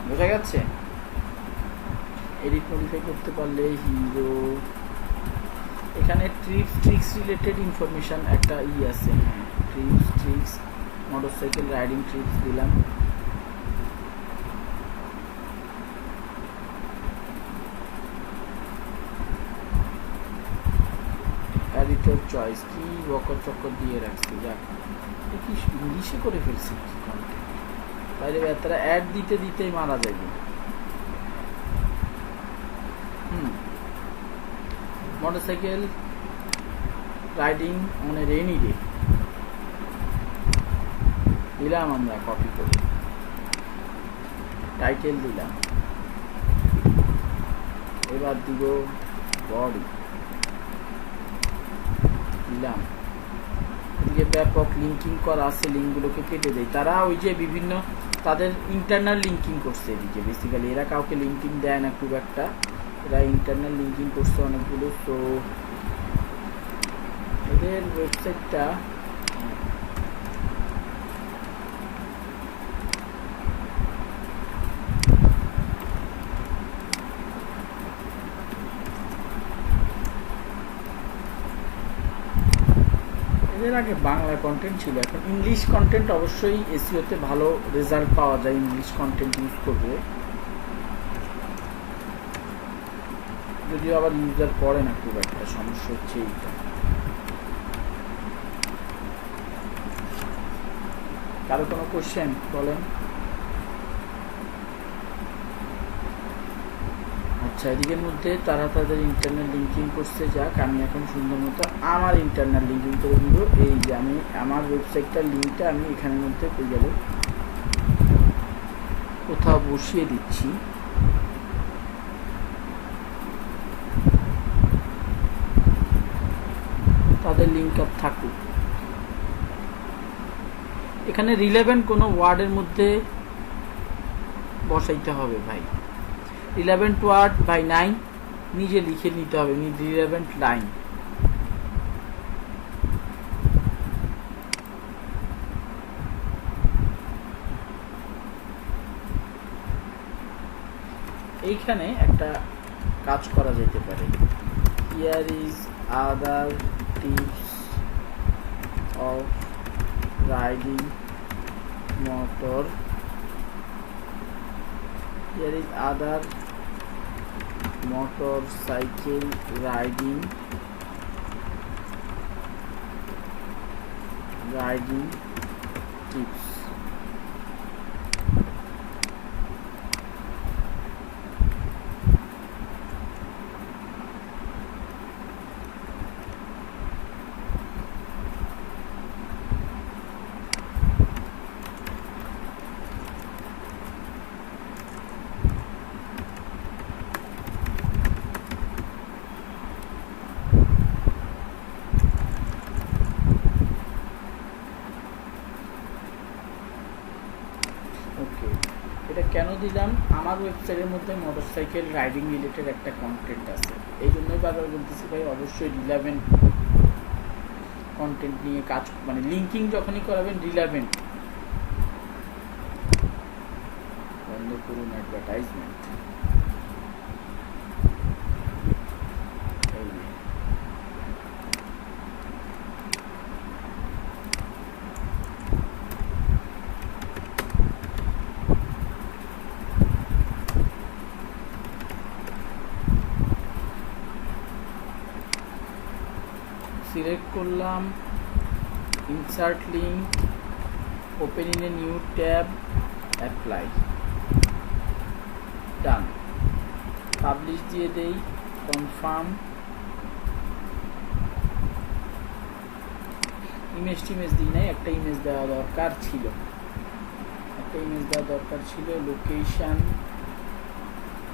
বোঝা গেছে? এডিট মডিফাই করতে পারলে হিরো, এখানে ট্রিক্স রিলেটেড ইনফরমেশন একটা আছে। হ্যাঁ, ট্রিক্স মোটরসাইকেল রাইডিং ট্রিক্স দিলাম। এডিটর চয়েস কি বকর চক্কর দিয়ে রাখছি, যাক কি ইংলিশে করে ফেলছি কি কন্টেন্ট, বাইরে তারা অ্যাড দিতেই মারা যাবে। Motorcycle riding on a rainy day দিলাম আমরা কপি করে, টাইটেল দিলাম, এবার দিব বডি দিলাম, এদিকে ব্যাপক লিঙ্কিং করা আছে, লিঙ্কগুলোকে কেটে দেয়। তারা ওই যে বিভিন্ন তাদের ইন্টারনাল লিঙ্কিং করছে এদিকে, বেসিক্যালি এরা কাউকে লিঙ্কিং দেয় না খুব একটা, এরা ইন্টারনাল লিঙ্কিং করছে অনেকগুলো। সো এদের ওয়েবসাইটটা এর আগে বাংলা কন্টেন্ট ছিল, এখন ইংলিশ কন্টেন্ট অবশ্যই এসইওতে ভালো রেজাল্ট পাওয়া যায় ইংলিশ কন্টেন্ট ইউজ করবে, যদিও আবার ইউজার করে না খুব একটা, সমস্যা হচ্ছে এইটা। কারো কোনো কোশ্চেন বলেন? আচ্ছা, এদিকের মধ্যে তারা তাদের ইন্টারনাল লিঙ্কিং করছে, যাক আমি এখন সুন্দর মতো আমার ইন্টারনাল লিঙ্কিং করে দিব। এই যে আমি আমার ওয়েবসাইটটার লিঙ্কটা আমি এখানের মধ্যে পেয়ে গেল কোথাও বসিয়ে দিচ্ছি। তাদের লিঙ্ক আপ থাকুক। এখানে রিলেভেন্ট কোনো ওয়ার্ডের মধ্যে বসাইতে হবে ভাই, রিলেভেন্ট ওয়ার্ড বাই 9 নিজে লিখে নিতে হবে, রিলেভেন্ট লাইন। এইখানে একটা কাজ করা যেতে পারে, here is other tips of riding motor, here is other motorcycle riding tips. এটা কেন দিলাম, আমার ওয়েবসাইটের মধ্যে মোটরসাইকেল রাইডিং রিলেটেড একটা কন্টেন্ট আছে, এই জন্যই বারবার বলতেছি ভাই অবশ্যই রিলেভেন্ট কন্টেন্ট নিয়ে কাজ, মানে লিঙ্কিং যখনই করাবেন রিলেভেন্ট বন্ধ করুন অ্যাডভার্টাইজমেন্ট। সিলেক্ট করলাম, insert link, open in a new tab, apply, done, publish দিয়ে দেই, কনফার্ম। ইমেজ দিই নাই, একটা ইমেজ দেওয়া দরকার ছিল, লোকেশন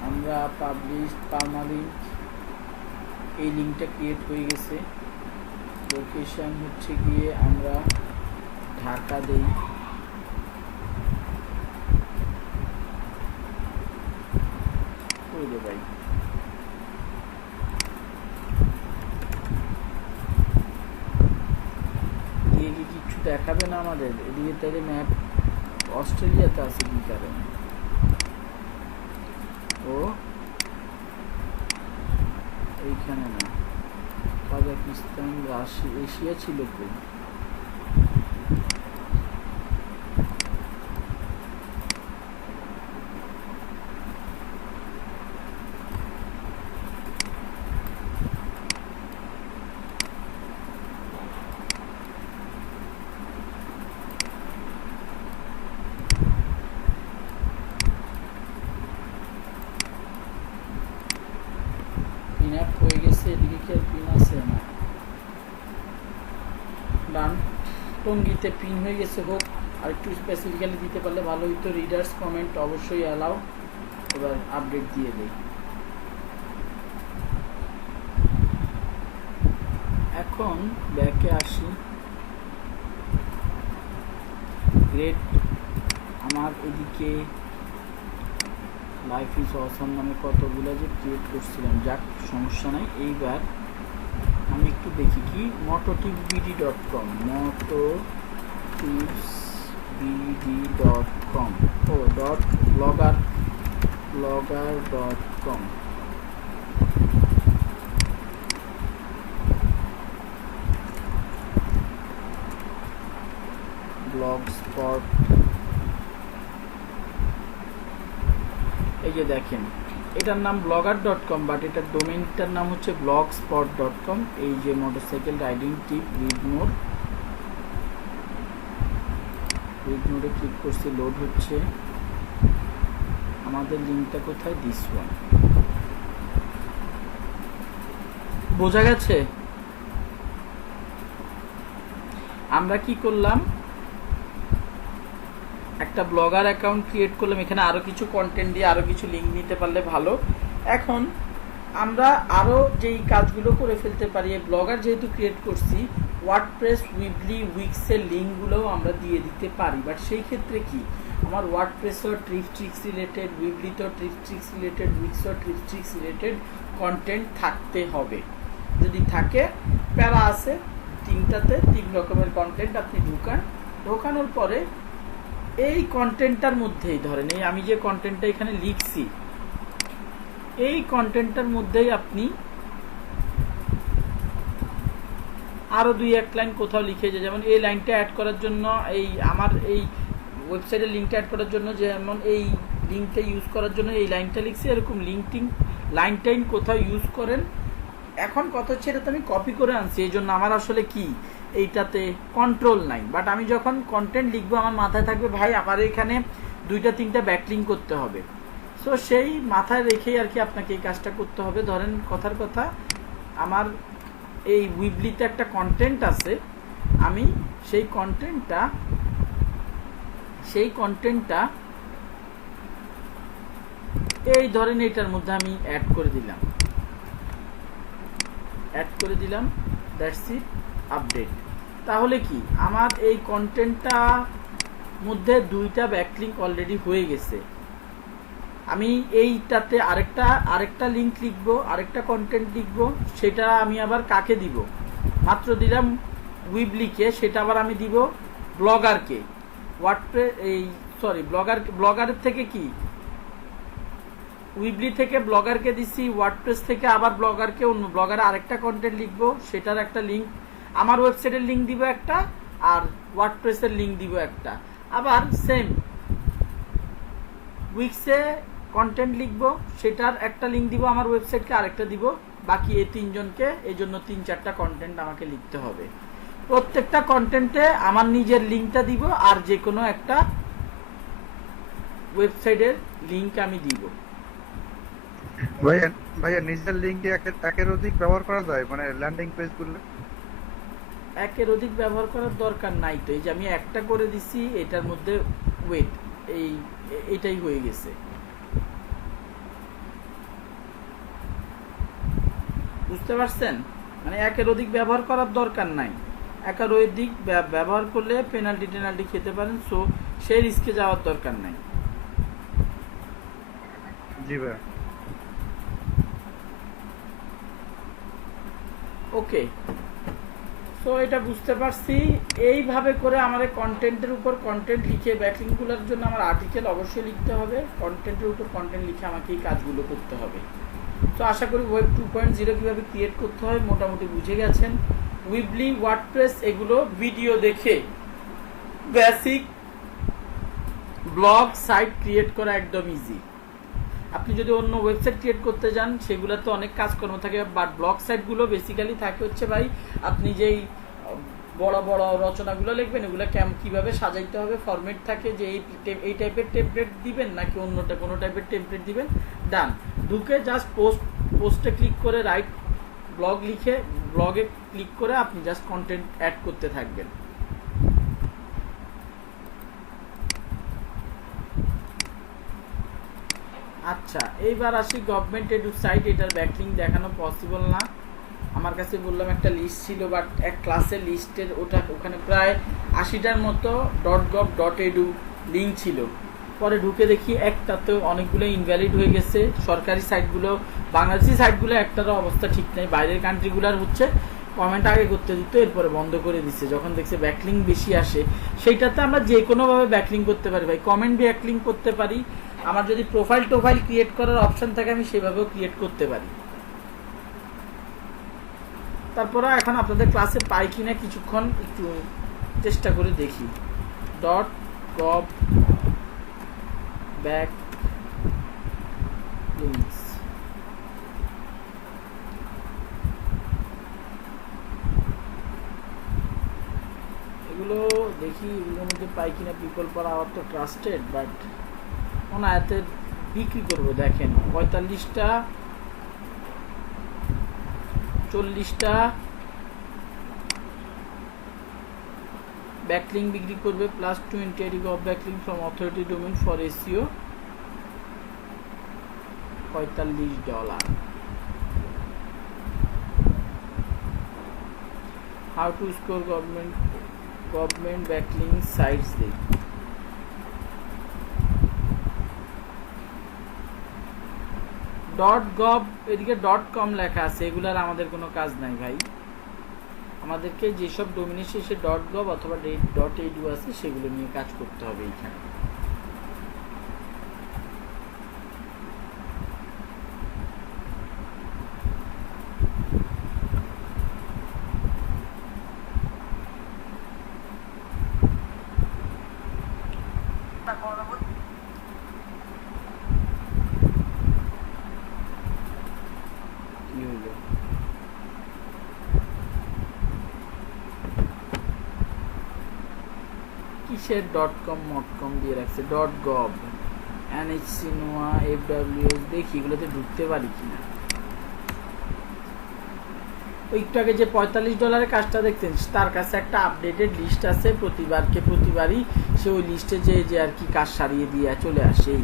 আমরা পাবলিশ পার্মালিঙ্ক, এই লিঙ্কটা ক্রিয়েট হয়ে গেছে। লোকেশন হচ্ছে গিয়ে আমরা ঢাকা দেই, ওই ভাই দিয়ে কি কিছু দেখাবে না আমাদের এদিকে? তাহলে ম্যাপ অস্ট্রেলিয়াতে আছে কি কারণে? ও এইখানে না, কাজাকিস্তান, রাশিয়া, এশিয়া ছিল কই? ইনাফ হয়ে গেছে। এদিকে কি আর পিন আছে না? ডান, টঙ্গিতে পিন হয়ে গেছে। হোক, আর একটু স্পেসিফিক্যালি দিতে পারলে ভালো হইতো। রিডার্স কমেন্ট অবশ্যই অ্যালাউ। এবার আপডেট দিয়ে দেই। এখন ব্যাকে আসি। গ্রেট, আমার এদিকে লাইফ ইজ অসাম নামে কতগুলো যে ক্রিয়েট করছিলাম, যাক সমস্যা নাই। এইবার আমি একটু দেখি কি mototippsbd.com, mototippsbd.com, ও blogger.com। ব্লগস্পট, এই যে দেখেন এটার নাম blogger.com, বাট এটার ডোমেইনটার নাম হচ্ছে blogspot.com। এই যে মোটরসাইকেল রাইডিং টিপ, রিড মোডে ক্লিক করছি, লোড হচ্ছে। আমাদের লিঙ্কটা কোথায়? This one. বোঝা গেছে? আমরা কি করলাম, একটা ব্লগার অ্যাকাউন্ট ক্রিয়েট করলাম, এখানে আরো কিছু কন্টেন্ট দিয়ে আরো কিছু লিঙ্ক নিতে পারলে ভালো। এখন আমরা আরো যেই কাজগুলো করে ফেলতে পারি, এই ব্লগার যেহেতু ক্রিয়েট করছি, ওয়ার্ডপ্রেস উইকলি উইকসের লিঙ্কগুলোও আমরা দিয়ে দিতে পারি। বাট সেই ক্ষেত্রে কি, আমার ওয়ার্ডপ্রেসও ট্রিক্স রিলেটেড, উইকলিতেও ট্রিক্স রিলেটেড, উইকসও ট্রিক্স রিলেটেড কন্টেন্ট থাকতে হবে। যদি থাকে, প্যারা আছে, তিনটাতে 3 রকমের কন্টেন্ট আপনি ঢোকানোর পরে এই কন্টেন্টটার মধ্যেই ধরেন, এই আমি যে কন্টেন্টটা এখানে লিখছি, এই কন্টেন্টটার মধ্যেই আপনি আরো 2-1 লাইন কোথাও লিখে, যেমন এই লাইনটা অ্যাড করার জন্য, এই আমার এই ওয়েবসাইটের লিঙ্কটা অ্যাড করার জন্য যেমন এই লিঙ্কটা ইউজ করার জন্য এই লাইনটা লিখছি, এরকম লাইন টাইন কোথাও ইউজ করেন। এখন কথা হচ্ছে, এটা তো আমি কপি করে আনছি, এই জন্য আমার আসলে কি এইটাতে কন্ট্রোল নাই। বাট আমি যখন কন্টেন্ট লিখবো, আমার মাথায় থাকবে ভাই আমার এখানে 2-3টা ব্যাকলিঙ্ক করতে হবে। সো সেই মাথায় রেখেই আর কি আপনাকে এই কাজটা করতে হবে। ধরেন কথার কথা, আমার এই উইবলিতে একটা কন্টেন্ট আছে, আমি সেই কন্টেন্টটা এই ধরেন এটার মধ্যে আমি অ্যাড করে দিলাম, দ্যাটস ইট, আপডেট। তাহলে কি আমার এই কন্টেন্টটা মধ্যে 2টা ব্যাকলিঙ্ক অলরেডি হয়ে গেছে। আমি এইটাতে আরেকটা লিঙ্ক লিখবো, আরেকটা কন্টেন্ট লিখবো, সেটা আমি আবার কাকে দিব? মাত্র দিলাম উইবলিকে, সেটা আবার আমি দিব ব্লগারকে। ব্লগারের থেকে কি, উইবলি থেকে ব্লগারকে দিছি, ওয়ার্ডপ্রেস থেকে আবার ব্লগারকে, অন্য ব্লগারে আরেকটা কন্টেন্ট লিখবো, সেটার একটা লিঙ্ক, আমার ওয়েবসাইটের লিঙ্ক দিব একটা, আর ওয়ার্ডপ্রেসের লিঙ্ক দিব একটা। আবার সেম উইক্সে কন্টেন্ট লিখবো, সেটার একটা লিঙ্ক দিব, আমার ওয়েবসাইটকে আরেকটা দিব, বাকি এই 3 জনকে, এই জন্য 3-4টা কন্টেন্ট আমাকে লিখতে হবে। প্রত্যেকটা কন্টেন্টে আমার নিজের লিঙ্কটা দিব, আর যে কোনো একটা ওয়েবসাইটের লিঙ্ক আমি দিব। ভাইয়া নিজের লিঙ্ক দিয়ে একের অধিক ব্যবহার করা যায়, মানে ল্যান্ডিং পেজ গুলো? একের অধিক ব্যবহার করার দরকার নাই তো। এই যে আমি একটা করে দিছি, এটার মধ্যে ওয়েট, এটাই হয়ে গেছে। বুঝতে পারছেন? মানে একের অধিক ব্যবহার করার দরকার নাই। একের অধিক ব্যবহার করলে পেনাল্টি খেতে পারেন, সো সেই রিস্কে যাওয়ার দরকার নাই। জি ভাই। ওকে, সো এটা বুঝতে পারছি। এইভাবে করে আমার কন্টেন্টের উপর কন্টেন্ট লিখে, ব্যাকলিঙ্কগুলোর জন্য আমার আর্টিকেল অবশ্যই লিখতে হবে, কন্টেন্টের উপর কন্টেন্ট লিখে আমাকে এই কাজগুলো করতে হবে। তো আশা করি ওয়েব 2.0 কীভাবে ক্রিয়েট করতে হয় মোটামুটি বুঝে গেছেন। উইবলি, ওয়ার্ডপ্রেস, এগুলো ভিডিও দেখে বেসিক ব্লগ সাইট ক্রিয়েট করা একদম ইজি। আপনি যদি অন্য ওয়েবসাইট ক্রিয়েট করতে যান, সেগুলোতে অনেক কাজকর্ম থাকে, বাট ব্লগ সাইটগুলো বেসিক্যালি থাকে হচ্ছে ভাই, আপনি যেই বড় বড় রচনাগুলো লিখবেন, এগুলো কিভাবে সাজাইতে হবে, ফরম্যাট থাকে যে এই টাইপের টেমপ্লেট দিবেন নাকি অন্য কোনো টাইপের টেমপ্লেট দিবেন, ডান, ঢুকে জাস্ট পোস্ট পোস্টে ক্লিক করে রাইট ব্লগ লিখে ব্লগে ক্লিক করে আপনি জাস্ট কন্টেন্ট অ্যাড করতে থাকবেন। আচ্ছা, এইবার আসি গভর্নমেন্ট এডু সাইট। এটার ব্যাকলিং দেখানো পসিবল না। আমার কাছে বললাম একটা লিস্ট ছিল, বাট এক ক্লাসের লিস্টের ওখানে প্রায় 80টার মতো .gov.edu লিঙ্ক ছিল। পরে ঢুকে দেখি একটাতেও অনেকগুলো ইনভ্যালিড হয়ে গেছে। সরকারি সাইটগুলো, বাংলাদেশি সাইটগুলো একটারও অবস্থা ঠিক নেই। বাইরের কান্ট্রিগুলোর হচ্ছে কমেন্ট আগে করতে দিত, এরপরে বন্ধ করে দিচ্ছে যখন দেখছে ব্যাকলিং বেশি আসে। সেইটাতে আমরা যে কোনোভাবে ব্যাকলিং করতে পারি ভাই, কমেন্ট ব্যাকলিং করতে পারি। আমার যদি প্রোফাইল ক্রিয়েট করার অপশন থাকে আমি সেভাবেও ক্রিয়েট করতে পারি। তারপরে এখন আপনাদের ক্লাসে পাই কিনা কিছুক্ষণ একটু চেষ্টা করে দেখি। .gov backlinks এগুলো দেখি, এগুলোর মধ্যে পাই কিনা। পিপল পার আওয়ার তো ট্রাস্টেড, বাট ওনা এতে বিক্রি করবো। দেখেন 45টা 40টা ব্যাকলিং বিক্রি করবে, plus 20 of backlink from authority domain for SEO, $45। How to score government backlink sites দেখ। .gov এদিকে .com লেখা আছে, এগুলার আমাদের কোনো কাজ নাই ভাই। আমাদেরকে যেসব ডোমিনের শেষে .gov অথবা .edu আছে সেগুলো নিয়ে কাজ করতে হবে এইখানে। কি হইলো? কিসের .com দিয়ে রাখছে? .gov NHC নোয়া FWS দেখি এগুলোতে ঢুকতে পারি কিনা। একটু আগে যে $45 কাজটা দেখতেন, তার কাছে একটা আপডেটেড লিস্ট আছে। প্রতিবারই সে ওই লিস্টে যে আর কি কাজ সারিয়ে দিয়ে চলে আসে।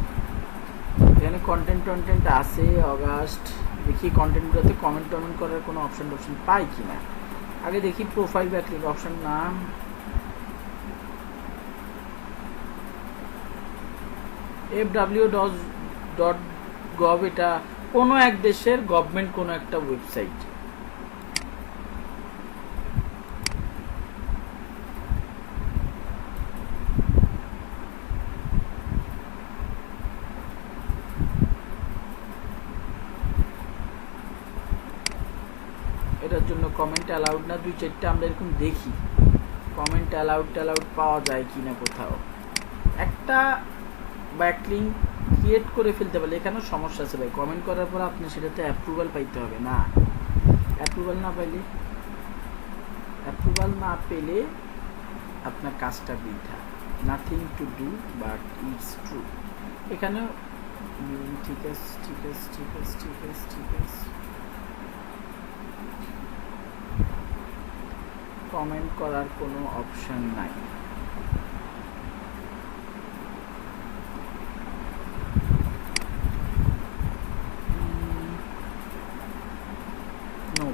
এখানে কন্টেন্ট আছে। অগাস্ট দেখি কন্টেন্টগুলোতে কমেন্ট করার কোনো অপশন পাই কিনা। আগে দেখি প্রোফাইল ব্যাকলিং অপশন না। FW.gov এটা কোনো এক দেশের গভর্নমেন্ট কোনো একটা ওয়েবসাইট। এটার জন্য কমেন্ট অ্যালাউড না, 2-4টা আমরা এরকম দেখি কমেন্ট অ্যালাউড পাওয়া যায় কিনা কোথাও। একটা ব্যাকলিং ক্রিয়েট করে ফেলতে পারলে এখানেও সমস্যা আছে ভাই। কমেন্ট করার পর আপনি সেটাতে অ্যাপ্রুভাল পাইতে হবে না। অ্যাপ্রুভাল না পেলে আপনার কাজটা বৃথা। Nothing to do but it's true. এখানেও ঠিক আছে। কমেন্ট করার কোনো অপশন নাই। নো,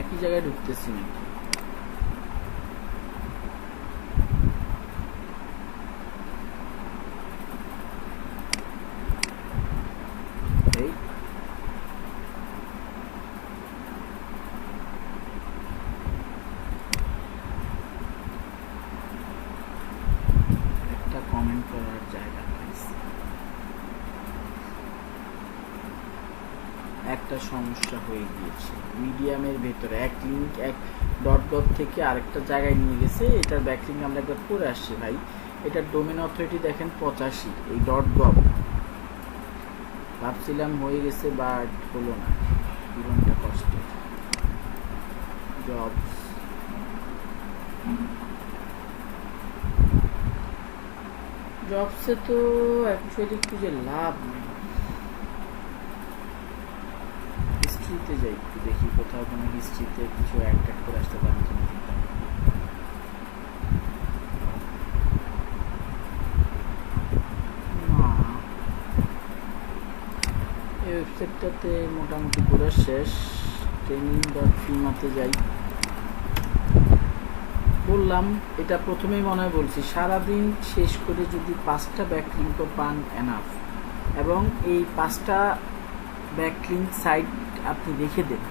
একই জায়গায় ঢুকতেছি নাকি? এই একটা কমেন্ট করার জায়গা পাইছি। একটা সমস্যা হয়ে গিয়েছে। মিডিয়ামের ভেতরে এক লিঙ্ক এক .gov থেকে আরেকটা জায়গায় নিয়ে গেছে। এটার ব্যাকলিং আমরা একবার করে আসছি ভাই। এটার ডোমেন অথরিটি দেখেন 85। এই .gov ভাবছিলাম হয়ে গেছে, বাট হলো না। জীবনটা কষ্টের। জবস জবসে তো অ্যাকচুয়ালি খুঁজে লাভ নেই। হিস্ট্রিতে যাই একটু দেখি কোথাও কোনো হিস্ট্রিতে কিছু অ্যাড করে আসতে পারি কিনা। এই ওয়েবসাইটটাতে মোটামুটি পুরো শেষ। training.fima-তে যাই। বললাম এটা প্রথমেই মনে হয় বলছি, সারাদিন শেষ করে যদি 5টা ব্যাকলিঙ্ক পান এনাফ, এবং এই 5টা ব্যাকলিঙ্ক সাইট আপনি রেখে দেন,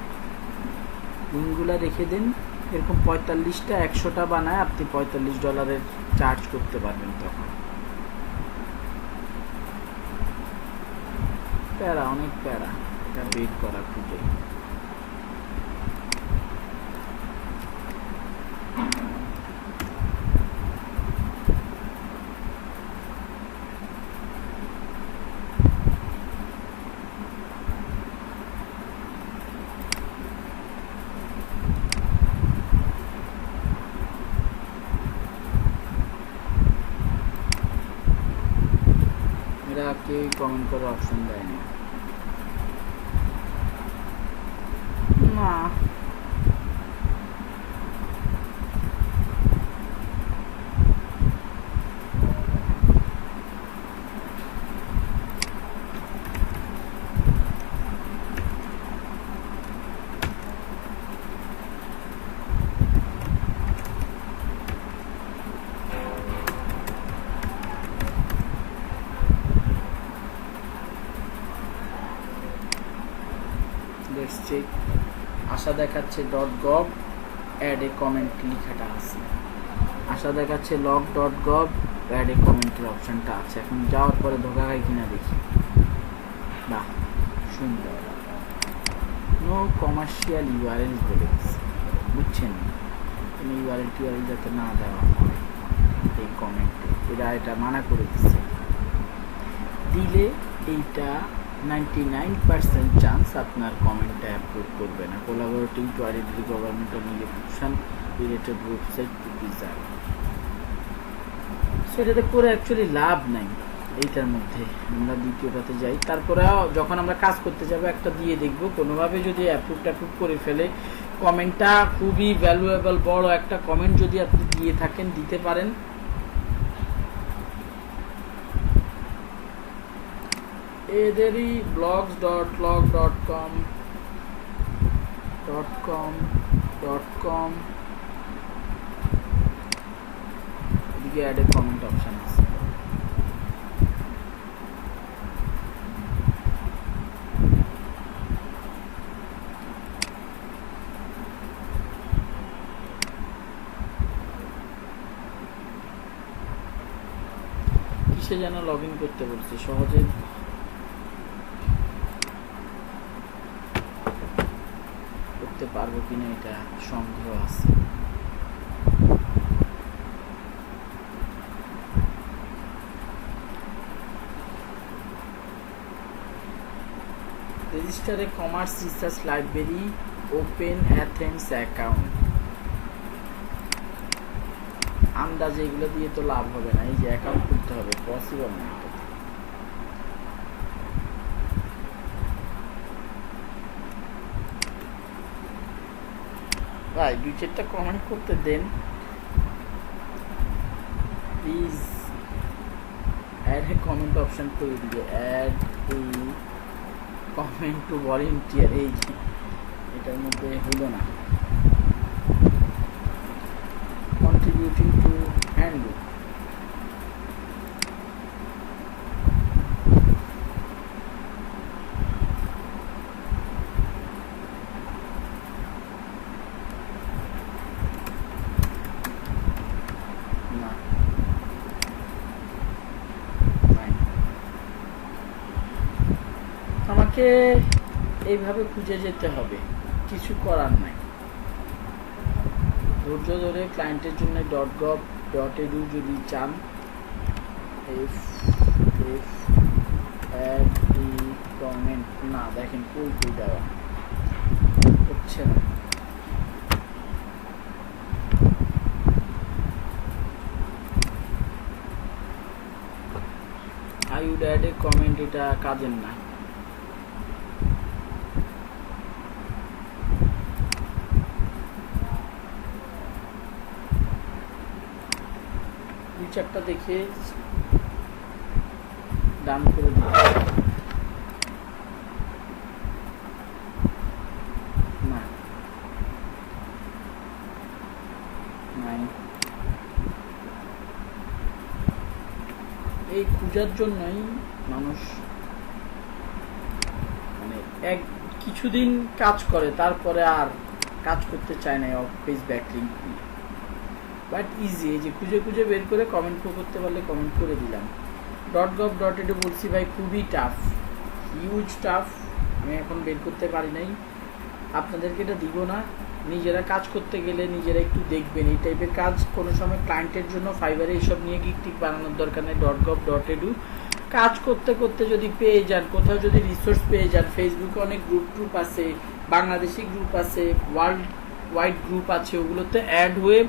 লিঙ্কগুলো রেখে দেন, এরকম 45টা 100টা বানায় আপনি $45 চার্জ করতে পারবেন। তখন প্যারা, অনেক প্যারা এটা বের করা খুঁজে। এরা কেউ কমেন্ট করার অপশন দেয় না। না চেক আশা দেখাচ্ছে .gov অ্যাড এ কমেন্ট লেখাটা আছে। আশা দেখাচ্ছে log.gov অ্যাড এ কমেন্টের অপশনটা আছে। এখন যাওয়ার পরে ধোকা খাই কিনা দেখি। বাহ সুন্দর, নো কমার্শিয়াল ইউআরএল বলে দিচ্ছে, বুঝছেন? কোনো ইউআরএল টিউআরএল যাতে না দেওয়া হয় এই কমেন্টে, এরা এটা মানা করে দিচ্ছে। দিলে এইটা 99% চান্স আপনার কমেন্টটা অ্যাপ্রুভ করবে না। Collaborating to identify government of election related website to preserve, সেটাতে করে অ্যাকচুয়ালি লাভ নাই। এইটার মধ্যে আমরা দ্বিতীয়টাতে যাই, তারপরে যখন আমরা কাজ করতে যাবো একটা দিয়ে দেখবো, কোনোভাবে যদি অ্যাপ্রুভ করে ফেলে কমেন্টটা, খুবই ভ্যালুয়েবল বড় একটা কমেন্ট যদি আপনি দিয়ে থাকেন, দিতে পারেন। এদেরই blogs.log.com এদিকে অ্যাড এ কমেন্ট অপশন আছে। কিসে যেন লগ ইন করতে বলছে, সহজে করতে পারবো কিনা এটা সন্দেহ আছে। Register a commerce research library, open Athens account. আন্দাজে এগুলো দিয়ে তো লাভ হবে না, এই যে অ্যাকাউন্ট খুলতে হবে, পসিবল না। ভাই 2-4টা কমেন্ট করতে দেন please. Add a comment option করে দিবে, add a comment to volunteer. এই যে এটার মধ্যে হলো না, কন্ট্রিবিউটিং টু হ্যান্ডবুক। আমাকে এইভাবে খুঁজে যেতে হবে, কিছু করার নাই। ধৈর্য ধরে ক্লায়েন্টের জন্য .gov.edu যদি চান, অ্যাড কমেন্ট না দেখেন কই দেওয়া হচ্ছে না। should add a comment, এটা কাজের না। ফিচারটা দেখে ডান করে দিই। না নাই, এই খোঁজার জন্যই মানুষ মানে কিছুদিন কাজ করে তারপরে আর কাজ করতে চায় না অফ পেজ ব্যাকলিংক দিয়ে। বাট ইজি, এই যে খুঁজে খুঁজে বের করে কমেন্ট করতে পারলে কমেন্ট করে দিলাম। .gov.edu বলছি ভাই খুবই টাফ, হিউজ টাফ, আমি এখন বের করতে পারি নাই, আপনাদেরকে এটা দিব না। নিজেরা কাজ করতে গেলে নিজেরা একটু দেখবেন, এই টাইপের কাজ কোনো সময় ক্লায়েন্টের জন্য ফাইবারে এইসব নিয়ে গিক বানানোর দরকার নেই। .gov.edu কাজ করতে করতে যদি পেয়ে যান, কোথাও যদি রিসোর্স পেয়ে যান, ফেসবুকে অনেক গ্রুপ আছে, বাংলাদেশি গ্রুপ আছে, ওয়ার্ল্ড ওয়াইড গ্রুপ আছে, ওগুলোতে অ্যাড হয়ে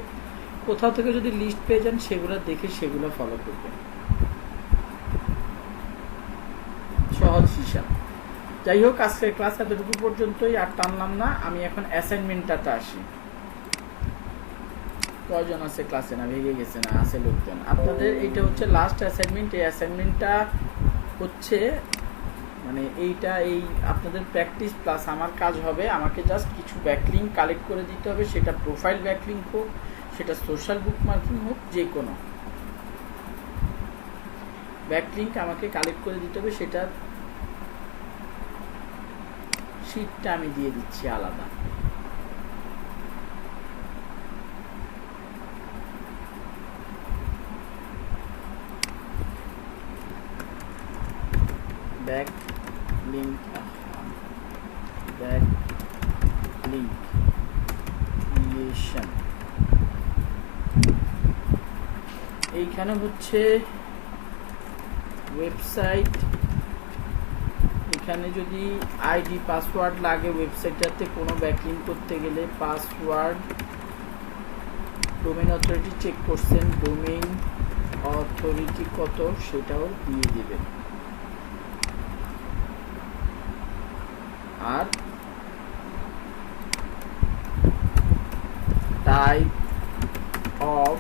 কোথাও থেকে যদি লিস্ট পেয়ে যান সেগুলো দেখে সেগুলো ফলো করবেন, সহজ হিসাব। যাই হোক, আজকের ক্লাস এতটুকু পর্যন্তই, আর টানলাম না। আমি এখন অ্যাসাইনমেন্টটাতে আসি। কয়জন আছে ক্লাসে? না ভেঙে গেছে? না আছে লোকজন। আপনাদের এইটা হচ্ছে লাস্ট অ্যাসাইনমেন্ট। এই অ্যাসাইনমেন্টটা হচ্ছে মানে এইটা এই আপনাদের প্র্যাকটিস প্লাস আমার কাজ হবে। আমাকে জাস্ট কিছু ব্যাকলিংক কালেক্ট করে দিতে হবে, সেটা প্রোফাইল ব্যাকলিংক হোক, সেটা সোশ্যাল বুকমার্কিং হোক, যে কোনো ব্যাকলিংক আমাকে কালেক্ট করে দিতে হবে। সেটা শীটটা আমি দিয়ে দিচ্ছি আলাদা। ব্যাকলিংক ক্রিয়েশন, এইখানে হচ্ছে ওয়েবসাইট। এখানে যদি আইডি পাসওয়ার্ড লাগে ওয়েবসাইটটাতে কোনো ব্যাকলিংক করতে গেলে, পাসওয়ার্ড, ডোমেইন অথরিটি চেক করছেন, ডোমেইন অথরিটি কত সেটাও দিয়ে দিবেন। আর টাইপ অফ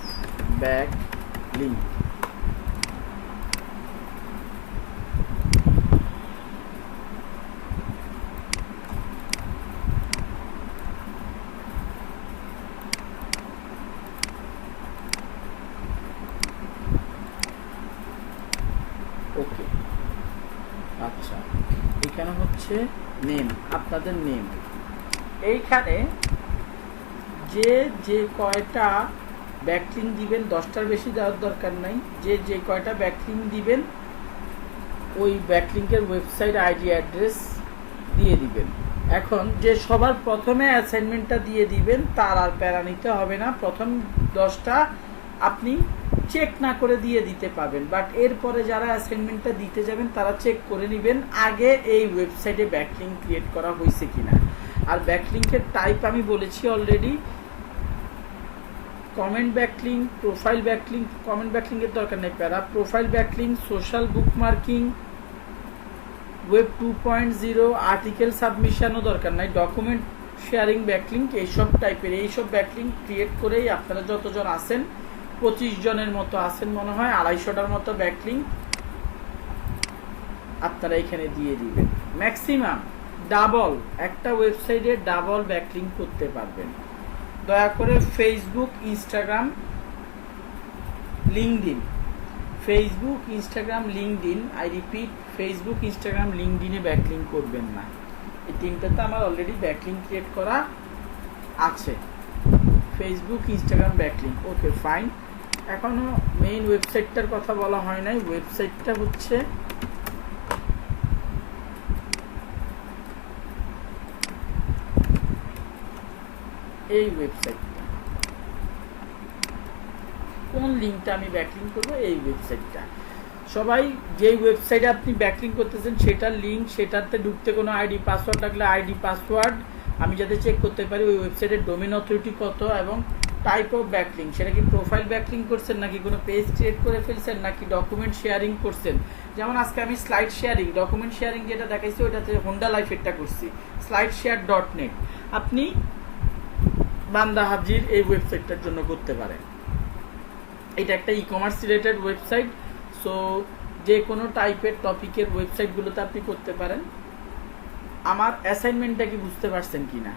ব্যাকলিংক, ওকে। আচ্ছা, এখানে হচ্ছে নেম, আপনাদের নেম। এইখানে যে কয়টা ব্যাকলিংক দিবেন, 10টার বেশি দেওয়ার দরকার নাই, যে কয়টা ব্যাকলিংক দিবেন ওই ব্যাকলিংকের ওয়েবসাইট আইডি অ্যাড্রেস দিয়ে দিবেন। এখন যে সবার প্রথমে অ্যাসাইনমেন্টটা দিয়ে দিবেন তার আর প্যারা নিতে হবে না, প্রথম 10টা আপনি চেক না করে দিয়ে দিতে পারবেন। বাট এরপরে যারা অ্যাসাইনমেন্টটা দিতে যাবেন তারা চেক করে নেবেন আগে এই ওয়েবসাইটে ব্যাকলিংক ক্রিয়েট করা হয়েছে কিনা। আর ব্যাকলিংকের টাইপ আমি বলেছি already, comment backlink, profile backlink, comment ব্যাকলিংকের দরকার নেই প্যারা, profile backlink, social bookmarking, web 2.0, article সাবমিশনও দরকার নাই, ডকুমেন্ট শেয়ারিং ব্যাকলিংক, এইসব টাইপের এইসব ব্যাকলিংক ক্রিয়েট করেই আপনারা যতজন আছেন, 25 জনের মতো আছেন মনে হয়, 250টার মতো ব্যাকলিংক আপনারা এখানে দিয়ে দিবেন। ম্যাক্সিমাম ডাবল, একটা ওয়েবসাইটে ডাবল ব্যাকলিংক করতে পারবেন। দয়া করে Facebook, Instagram, LinkedIn, Facebook, Instagram, LinkedIn, I repeat, Facebook, Instagram, লিঙ্কডইনে ব্যাকলিংক করবেন না। এই তিনটাতে আমার অলরেডি ব্যাকলিংক ক্রিয়েট করা আছে। Facebook, Instagram, backlink, okay fine. এখনো মেইন ওয়েবসাইটটার কথা বলা হয় নাই। ওয়েবসাইটটা হচ্ছে এই ওয়েবসাইটটা। কোন লিঙ্কটা আমি ব্যাকলিংক করবো? এই ওয়েবসাইটটা। সবাই যেই ওয়েবসাইটে আপনি ব্যাকলিংক করতেছেন সেটার লিঙ্ক, সেটাতে ঢুকতে কোনো আইডি পাসওয়ার্ড লাগলে আইডি পাসওয়ার্ড আমি যাতে চেক করতে পারি ওই ওয়েবসাইটের ডোমেইন অথরিটি কত এবং টাইপ অফ ব্যাকলিং, সেটা কি প্রোফাইল ব্যাকলিং করছেন নাকি কোনো পেজ ক্রিয়েট করে ফেলছেন নাকি ডকুমেন্ট শেয়ারিং করছেন। যেমন আজকে আমি স্লাইড শেয়ারিং, ডকুমেন্ট শেয়ারিং যেটা দেখাইছি ওইটাতে হোন্ডা লাইফেরটা করছি, স্লাইড শেয়ার .net। আপনি বান্দা হাজির এই ওয়েবসাইটটার জন্য করতে পারেন। এটা একটা e commerce related website, so যে কোনো টাইপের টপিকের ওয়েবসাইটগুলোতে আপনি করতে পারেন। আমার অ্যাসাইনমেন্টটা কি বুঝতে পারছেন কিনা?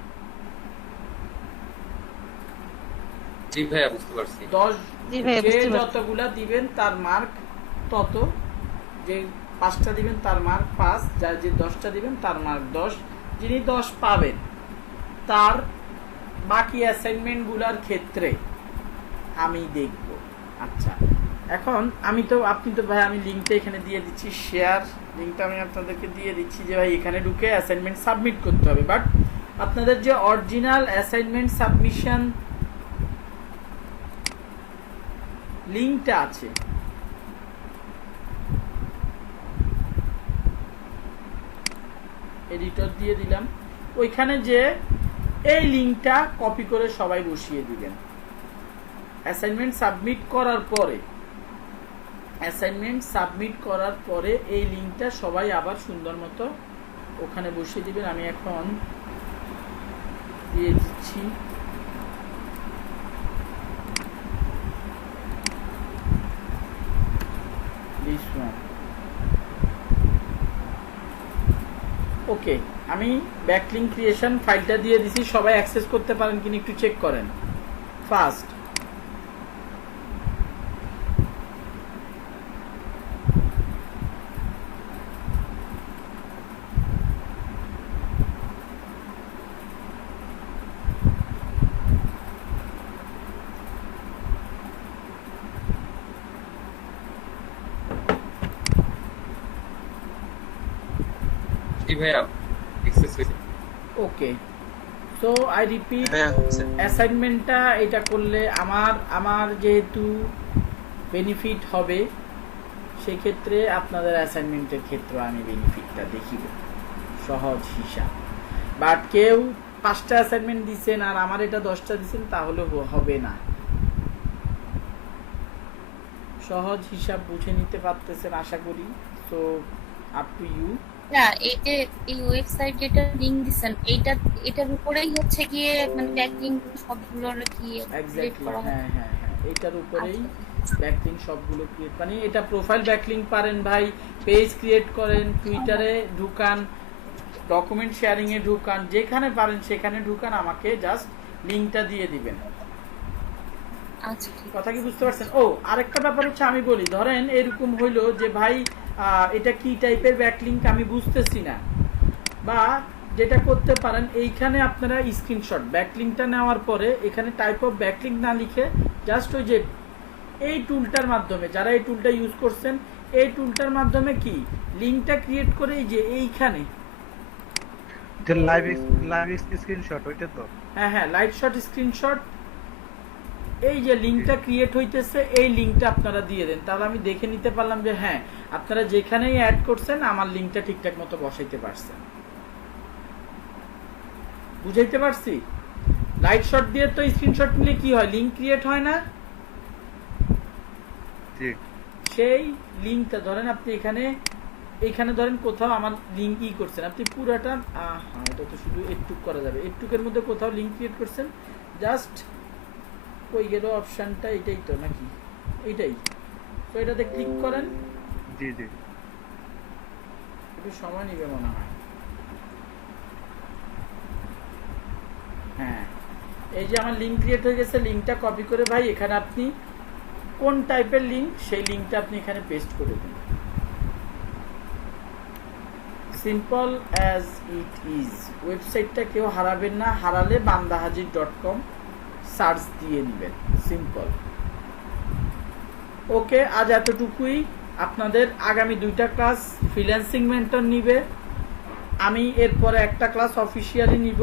জি ভাইয়া বুঝতে পারছি। 10 জি ভাইয়া, যে বুঝতে পারছি। যতগুলা দিবেন তার মার্ক তত, যে 5টা দিবেন তার মার্ক 5, যার যে 10টা দিবেন তার মার্ক 10। যিনি 10 পাবেন তার বাকি অ্যাসাইনমেন্টগুলোর ক্ষেত্রে আমি দেখব। আচ্ছা, এখন আপনি তো ভাই আমি লিঙ্কটা এখানে দিয়ে দিচ্ছি, শেয়ার লিঙ্কটা আমি আপনাদেরকে দিয়ে দিচ্ছি যে ভাই এখানে ঢুকে অ্যাসাইনমেন্ট সাবমিট করতে হবে। বাট আপনাদের যে অরিজিনাল অ্যাসাইনমেন্ট সাবমিশন লিঙ্কটা আছে, এডিটর দিয়ে দিলাম, ওইখানে যে এই লিঙ্কটা কপি করে সবাই বসিয়ে দিবেন। অ্যাসাইনমেন্ট সাবমিট করার পরে এই লিঙ্কটা সবাই আবার সুন্দর মতো ওখানে বসিয়ে দিবেন। আমি এখন দিয়ে দিচ্ছি। ওকে, আমি ব্যাকলিঙ্ক ক্রিয়েশন ফাইলটা দিয়ে দিছি, সবাই অ্যাক্সেস করতে পারেন কিনা একটু চেক করেন ফার্স্ট। জি ভাইয়া এক্সেস হয়েছে। ওকে, সো আই রিপিট, অ্যাসাইনমেন্টটা এটা করলে আমার যেহেতু বেনিফিট হবে, সেক্ষেত্রে আপনাদের অ্যাসাইনমেন্টের ক্ষেত্রে আমি বেনিফিটটা দেখিব, সহজ হিসাব। বাট কেউ 5টা অ্যাসাইনমেন্ট দিচ্ছেন আর আমার এটা 10টা দিচ্ছেন, তাহলে হবে না। সহজ হিসাব বুঝে নিতে পারতেছেন আশা করি। So up to you. না, এই যে এই ওয়েবসাইট যেটা লিংক দিছেন এটার উপরেই হচ্ছে গিয়ে মানে ব্যাকলিংক সবগুলোর কি ক্রিয়েট এক্স্যাক্টলি, করা হয়? হ্যাঁ, এটার উপরেই ব্যাকলিঙ্ক সবগুলো ক্রিয়েট, মানে এটা প্রোফাইল ব্যাকলিঙ্ক পারেন ভাই, পেজ ক্রিয়েট করেন, টুইটারে ঢুকান, ডকুমেন্ট শেয়ারিং এ ঢুকান, যেখানে পারেন সেখানে ঢুকান, আমাকে জাস্ট লিংকটা দিয়ে দিবেন। আচ্ছা, ঠিক কথা কি বুঝতে পারছেন? ও আরেকটা ব্যাপার হচ্ছে, আমি বলি ধরেন এরকম হইলো যে ভাই এটা কি টাইপের ব্যাকলিঙ্ক আমি বুঝতেছি না, বা যেটা করতে পারেন এইখানে আপনারা স্ক্রিনশট ব্যাকলিঙ্কটা নেওয়ার পরে এখানে টাইপ অফ ব্যাকলিঙ্ক না লিখে জাস্ট ওই যে এই টুলটার মাধ্যমে, যারা এই টুলটা ইউজ করছেন এই টুলটার মাধ্যমে কি লিঙ্কটা ক্রিয়েট করে এই যে এইখানে যে লাইভ স্ক্রিনশট ওইটা তো, হ্যাঁ লাইভ শট স্ক্রিনশট, এই যে লিঙ্কটা ক্রিয়েট হইতেছে এই লিঙ্কটা আপনারা দিয়ে দেন, তাহলে আমি দেখে নিতে পারলাম যে হ্যাঁ আপনারা যেখানেই অ্যাড করছেন আমার লিঙ্কটা ঠিকঠাক মতো বসাইতে পারছেন। বুঝাইতে পারছি? লাইভ শট দিয়ে তো স্ক্রিনশট নিলে কি হয়, লিঙ্ক ক্রিয়েট হয় না? জি সেই লিঙ্কটা ধরেন আপনি এখানে ধরেন কোথাও আমার লিঙ্ক করছেন, আপনি পুরাটা এটা তো শুধু একটু করা যাবে, একটুকের মধ্যে কোথাও লিঙ্ক ক্রিয়েট করছেন, জাস্ট কই গেল অপশনটা, এটাই তো নাকি এইটাই তো, এটাতে ক্লিক করেন। জি জি, একটু সময় নেবে মনে হয়। হ্যাঁ, এই যে আমার লিঙ্ক ক্রিয়েট হয়ে গেছে, লিঙ্কটা কপি করে ভাই এখানে আপনি কোন টাইপের লিঙ্ক সেই লিঙ্কটা আপনি এখানে পেস্ট করে দিন। Simple as it is. ওয়েবসাইটটা কেউ হারাবেন না, হারালে bandahajir.com সার্চ দিয়ে নেবেন, সিম্পল। ওকে, আজ এতটুকুই। আপনাদের আগামী 2টা ক্লাস ফ্রিল্যান্সিং মেন্টর নিবে, আমি এরপরে একটা ক্লাস অফিসিয়ালি নিব।